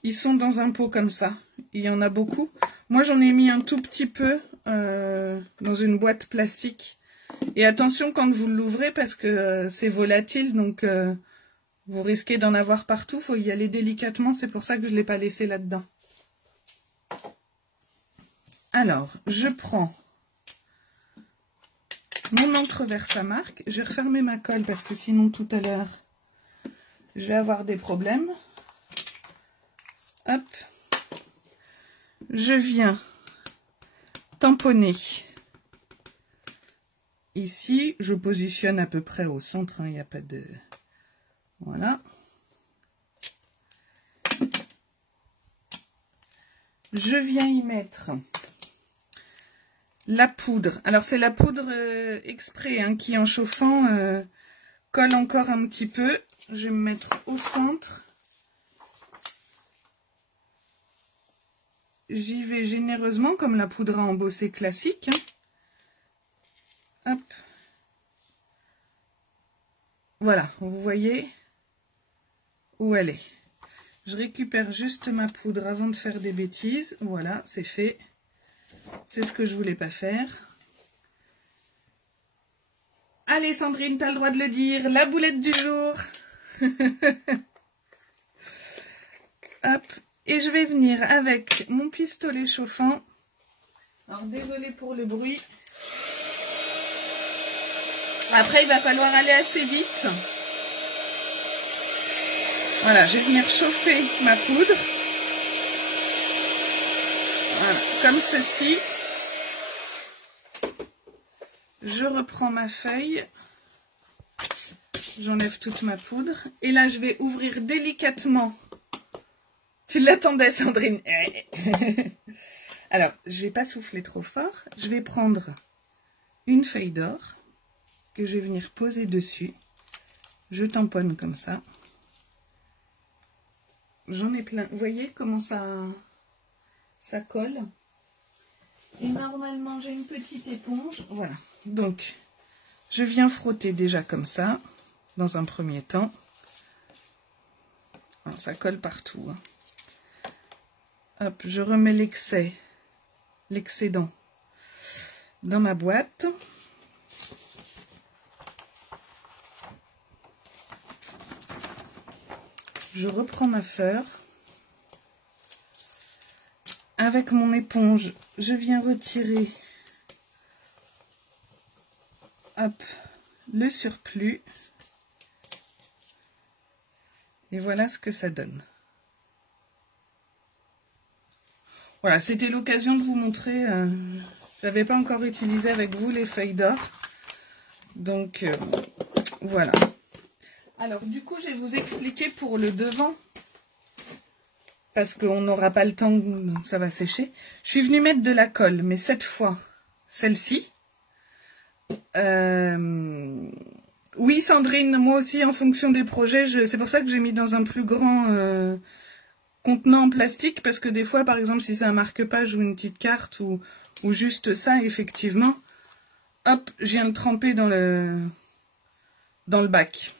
ils sont dans un pot comme ça. Il y en a beaucoup. Moi, j'en ai mis un tout petit peu dans une boîte plastique. Et attention quand vous l'ouvrez parce que c'est volatile, donc vous risquez d'en avoir partout. Il faut y aller délicatement. C'est pour ça que je ne l'ai pas laissé là-dedans. Alors, je prends mon encre Versamark. Je vais refermer ma colle parce que sinon tout à l'heure, je vais avoir des problèmes. Hop. Je viens tamponner ici. Je positionne à peu près au centre. Il n'y a pas de... Voilà. Je viens y mettre la poudre. Alors c'est la poudre exprès hein, qui en chauffant colle encore un petit peu. Je vais me mettre au centre. J'y vais généreusement comme la poudre à embosser classique. Hop. Voilà, vous voyez où elle est. Je récupère juste ma poudre avant de faire des bêtises. Voilà, c'est fait. C'est ce que je voulais pas faire. Allez Sandrine, tu as le droit de le dire. La boulette du jour. Hop. Et je vais venir avec mon pistolet chauffant. Alors désolé pour le bruit. Après il va falloir aller assez vite. Voilà, je vais venir chauffer ma poudre. Voilà, comme ceci. Je reprends ma feuille. J'enlève toute ma poudre. Et là je vais ouvrir délicatement. Tu l'attendais, Sandrine. Alors, je vais pas souffler trop fort. Je vais prendre une feuille d'or que je vais venir poser dessus. Je tamponne comme ça. J'en ai plein. Vous voyez comment ça colle? Et normalement, j'ai une petite éponge. Voilà. Donc, je viens frotter déjà comme ça, dans un premier temps. Alors, ça colle partout. Hein. Hop, je remets l'excédent dans ma boîte. Je reprends ma feur. Avec mon éponge, je viens retirer hop, le surplus. Et voilà ce que ça donne. Voilà, c'était l'occasion de vous montrer. Je n'avais pas encore utilisé avec vous les feuilles d'or. Donc, voilà. Alors, du coup, je vais vous expliquer pour le devant. Parce qu'on n'aura pas le temps, ça va sécher. Je suis venue mettre de la colle, mais cette fois, celle-ci. Oui, Sandrine, moi aussi, en fonction des projets, c'est pour ça que j'ai mis dans un plus grand contenant en plastique, parce que des fois, par exemple, si c'est un marque-page ou une petite carte, ou juste ça, effectivement, hop, je viens le tremper dans le bac.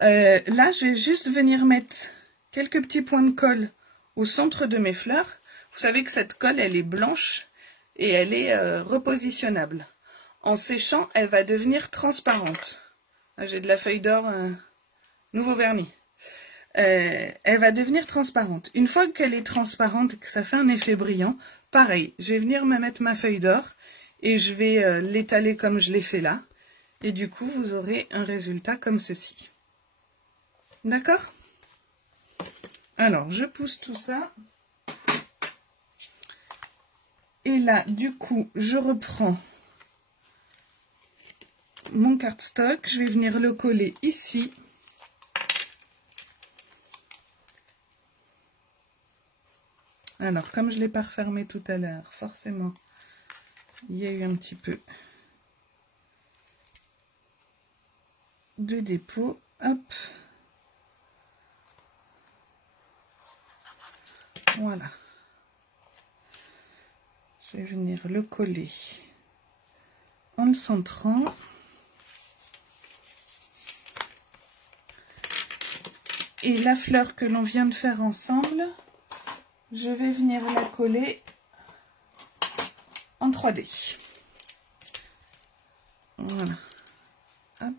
Là, je vais juste venir mettre quelques petits points de colle au centre de mes fleurs. Vous savez que cette colle, elle est blanche et elle est repositionnable. En séchant, elle va devenir transparente. J'ai de la feuille d'or, nouveau vernis. Elle va devenir transparente. Une fois qu'elle est transparente, que ça fait un effet brillant, pareil, je vais venir me mettre ma feuille d'or et je vais l'étaler comme je l'ai fait là. Et du coup, vous aurez un résultat comme ceci. D'accord ? Alors, je pousse tout ça. Et là, du coup, je reprends mon cardstock. Je vais venir le coller ici. Alors, comme je ne l'ai pas refermé tout à l'heure, forcément, il y a eu un petit peu de dépôt. Hop. Voilà. Je vais venir le coller en le centrant. Et la fleur que l'on vient de faire ensemble, je vais venir la coller en 3D. Voilà. Hop.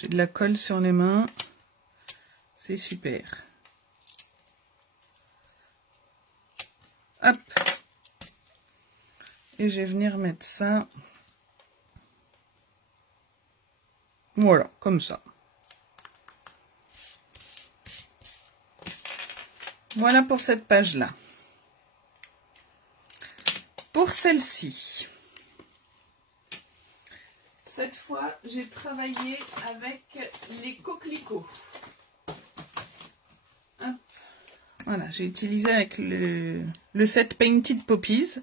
J'ai de la colle sur les mains, c'est super. Hop. Et je vais venir mettre ça. Voilà, comme ça. Voilà pour cette page-là. Pour celle-ci. Cette fois, j'ai travaillé avec les coquelicots. Hop. Voilà, j'ai utilisé avec le set Painted Poppies.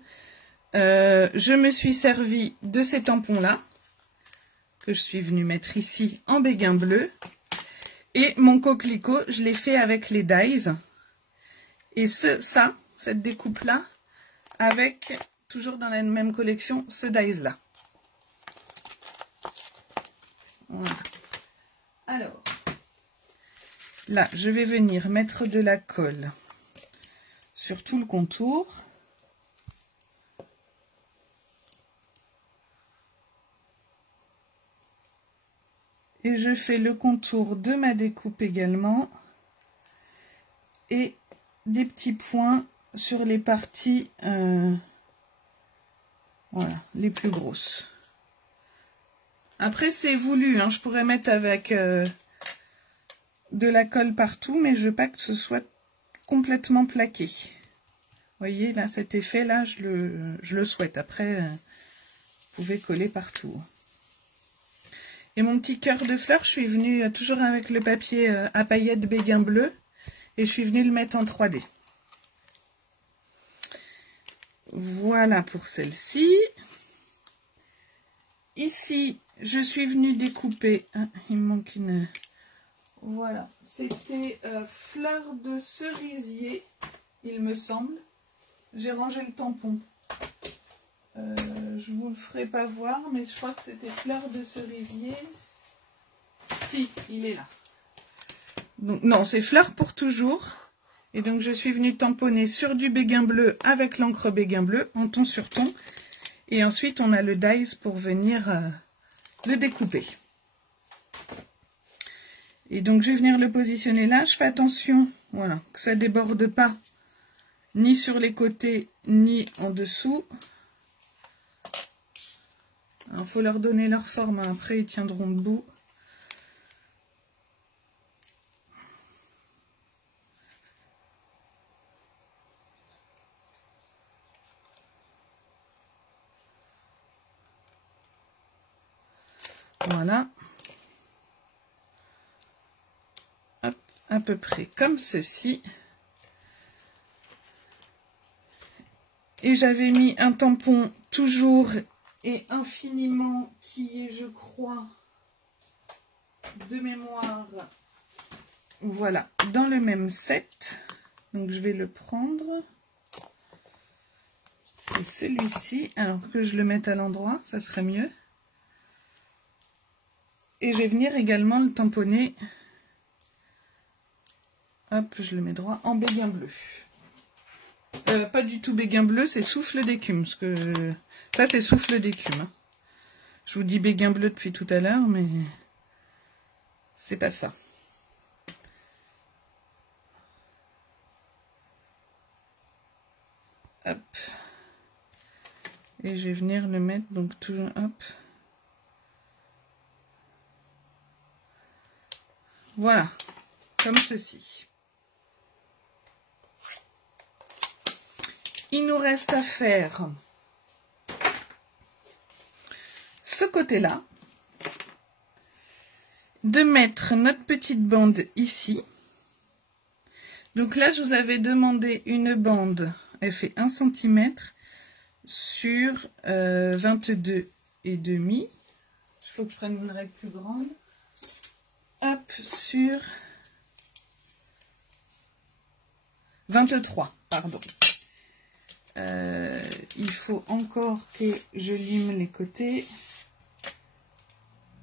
Je me suis servi de ces tampons-là, que je suis venue mettre ici en béguin bleu. Et mon coquelicot, je l'ai fait avec les dies. Et cette découpe-là, avec, toujours dans la même collection, ce dies-là. Voilà. Alors, là, je vais venir mettre de la colle sur tout le contour. Et je fais le contour de ma découpe également. Et des petits points sur les parties voilà, les plus grosses. Après, c'est voulu, hein, je pourrais mettre avec de la colle partout, mais je veux pas que ce soit complètement plaqué. Vous voyez, là, cet effet-là, je le souhaite. Après, vous pouvez coller partout. Et mon petit cœur de fleur, je suis venue toujours avec le papier à paillettes béguin bleu. Et je suis venue le mettre en 3D. Voilà pour celle-ci. Ici, je suis venue découper. Ah, il me manque une... Voilà, c'était fleur de cerisier, il me semble. J'ai rangé le tampon. Je vous le ferai pas voir, mais je crois que c'était fleur de cerisier. Si, il est là. Donc, non, c'est fleur pour toujours. Et donc, je suis venue tamponner sur du béguin bleu avec l'encre béguin bleu, en ton sur ton. Et ensuite, on a le dies pour venir le découper. Et donc, je vais venir le positionner là. Je fais attention, voilà, que ça ne déborde pas, ni sur les côtés, ni en dessous. Il faut leur donner leur forme, hein. Après, ils tiendront debout. Voilà. Hop, à peu près comme ceci. Et j'avais mis un tampon toujours et infiniment qui est, je crois, de mémoire, voilà, dans le même set. Donc je vais le prendre. C'est celui-ci. Alors que je le mette à l'endroit, ça serait mieux. Et je vais venir également le tamponner. Hop, je le mets droit en béguin bleu. Pas du tout béguin bleu, c'est souffle d'écume. Parce que ça, c'est souffle d'écume. Hein. Je vous dis béguin bleu depuis tout à l'heure, mais c'est pas ça. Hop. Et je vais venir le mettre, donc toujours, hop. Voilà, comme ceci. Il nous reste à faire ce côté-là, de mettre notre petite bande ici. Donc là, je vous avais demandé une bande, elle fait 1 cm sur 22,5. Il faut que je prenne une règle plus grande. Hop, sur 23, pardon. Il faut encore que je lime les côtés.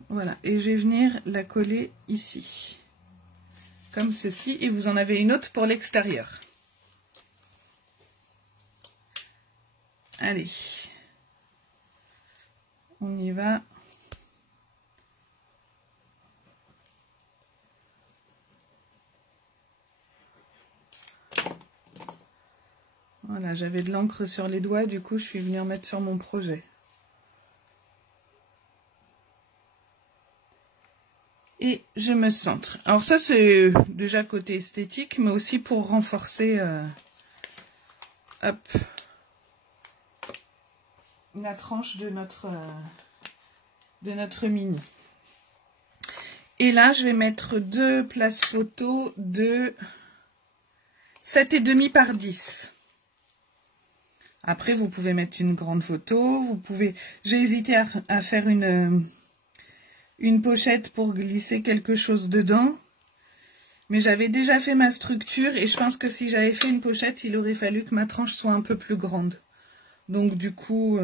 Voilà, et je vais venir la coller ici. Comme ceci, et vous en avez une autre pour l'extérieur. Allez. On y va. Voilà, j'avais de l'encre sur les doigts, du coup je suis venue en mettre sur mon projet. Et je me centre. Alors ça c'est déjà côté esthétique, mais aussi pour renforcer hop, la tranche de notre mini. Et là je vais mettre 2 places photo de 7,5 par 10. Après, vous pouvez mettre une grande photo. Vous pouvez. J'ai hésité à faire une pochette pour glisser quelque chose dedans. Mais j'avais déjà fait ma structure et je pense que si j'avais fait une pochette, il aurait fallu que ma tranche soit un peu plus grande. Donc du coup,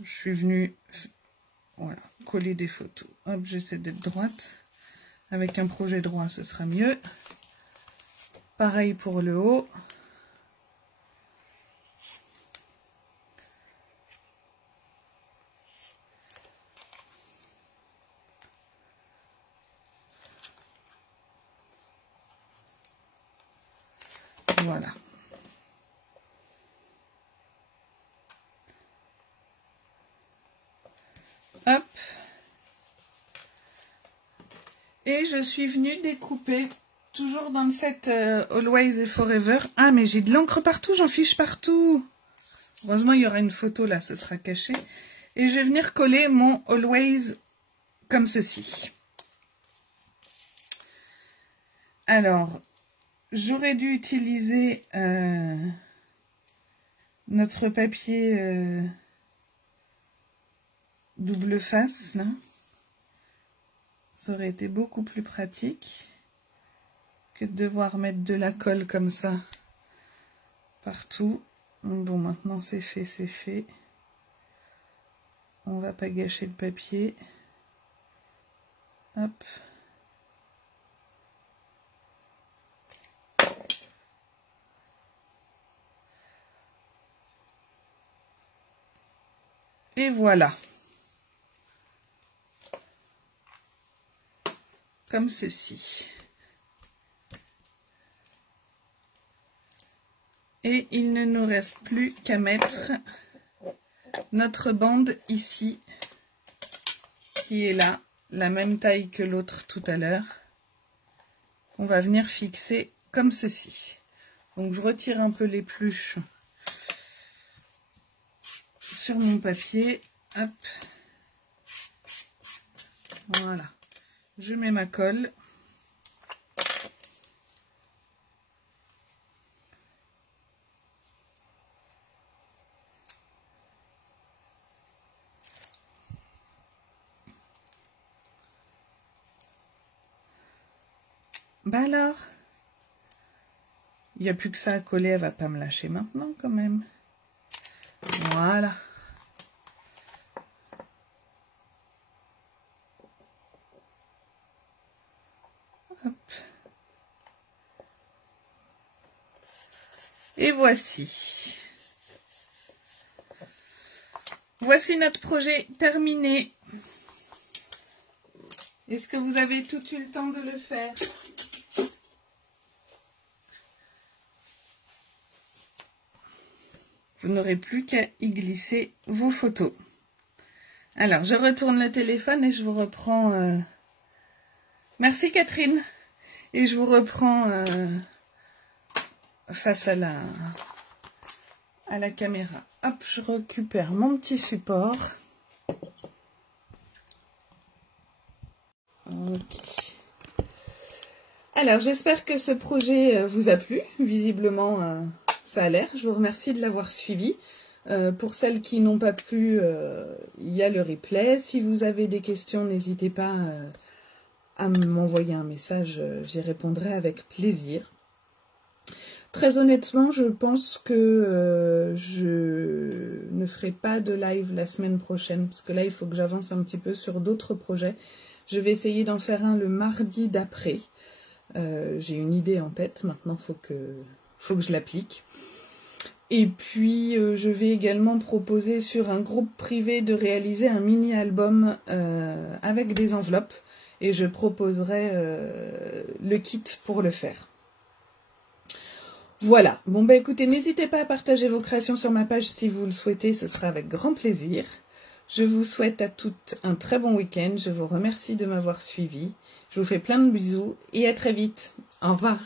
je suis venue voilà, coller des photos. Hop, j'essaie d'être droite. Avec un projet droit, ce sera mieux. Pareil pour le haut. Voilà. Hop. Et je suis venue découper, toujours dans le set Always and Forever. Ah, mais j'ai de l'encre partout, j'en fiche partout. Heureusement, il y aura une photo là, ce sera caché. Et je vais venir coller mon Always comme ceci. Alors, j'aurais dû utiliser notre papier double face, là. Ça aurait été beaucoup plus pratique que de devoir mettre de la colle comme ça partout. Bon, maintenant c'est fait, c'est fait. On va pas gâcher le papier. Hop. Et voilà. Comme ceci. Et il ne nous reste plus qu'à mettre notre bande ici, qui est là, la même taille que l'autre tout à l'heure. On va venir fixer comme ceci. Donc je retire un peu l'épluche sur mon papier. Hop. Voilà. Je mets ma colle. Bah alors, il n'y a plus que ça à coller, elle va pas me lâcher maintenant quand même. Voilà. Hop. Et voici. Voici notre projet terminé. Est-ce que vous avez tout eu le temps de le faire? Vous n'aurez plus qu'à y glisser vos photos. Alors, je retourne le téléphone et je vous reprends... Merci Catherine. Et je vous reprends face à la caméra. Hop, je récupère mon petit support. Ok. Alors, j'espère que ce projet vous a plu. Visiblement, ça a l'air. Je vous remercie de l'avoir suivi. Pour celles qui n'ont pas plu, il y a le replay. Si vous avez des questions, n'hésitez pas à m'envoyer un message. J'y répondrai avec plaisir. Très honnêtement, je pense que je ne ferai pas de live la semaine prochaine. Parce que là, il faut que j'avance un petit peu sur d'autres projets. Je vais essayer d'en faire un le mardi d'après. J'ai une idée en tête. Maintenant, faut que je l'applique. Et puis, je vais également proposer sur un groupe privé de réaliser un mini-album avec des enveloppes. Et je proposerai le kit pour le faire. Voilà. Bon, bah écoutez, n'hésitez pas à partager vos créations sur ma page si vous le souhaitez. Ce sera avec grand plaisir. Je vous souhaite à toutes un très bon week-end. Je vous remercie de m'avoir suivi. Je vous fais plein de bisous et à très vite. Au revoir.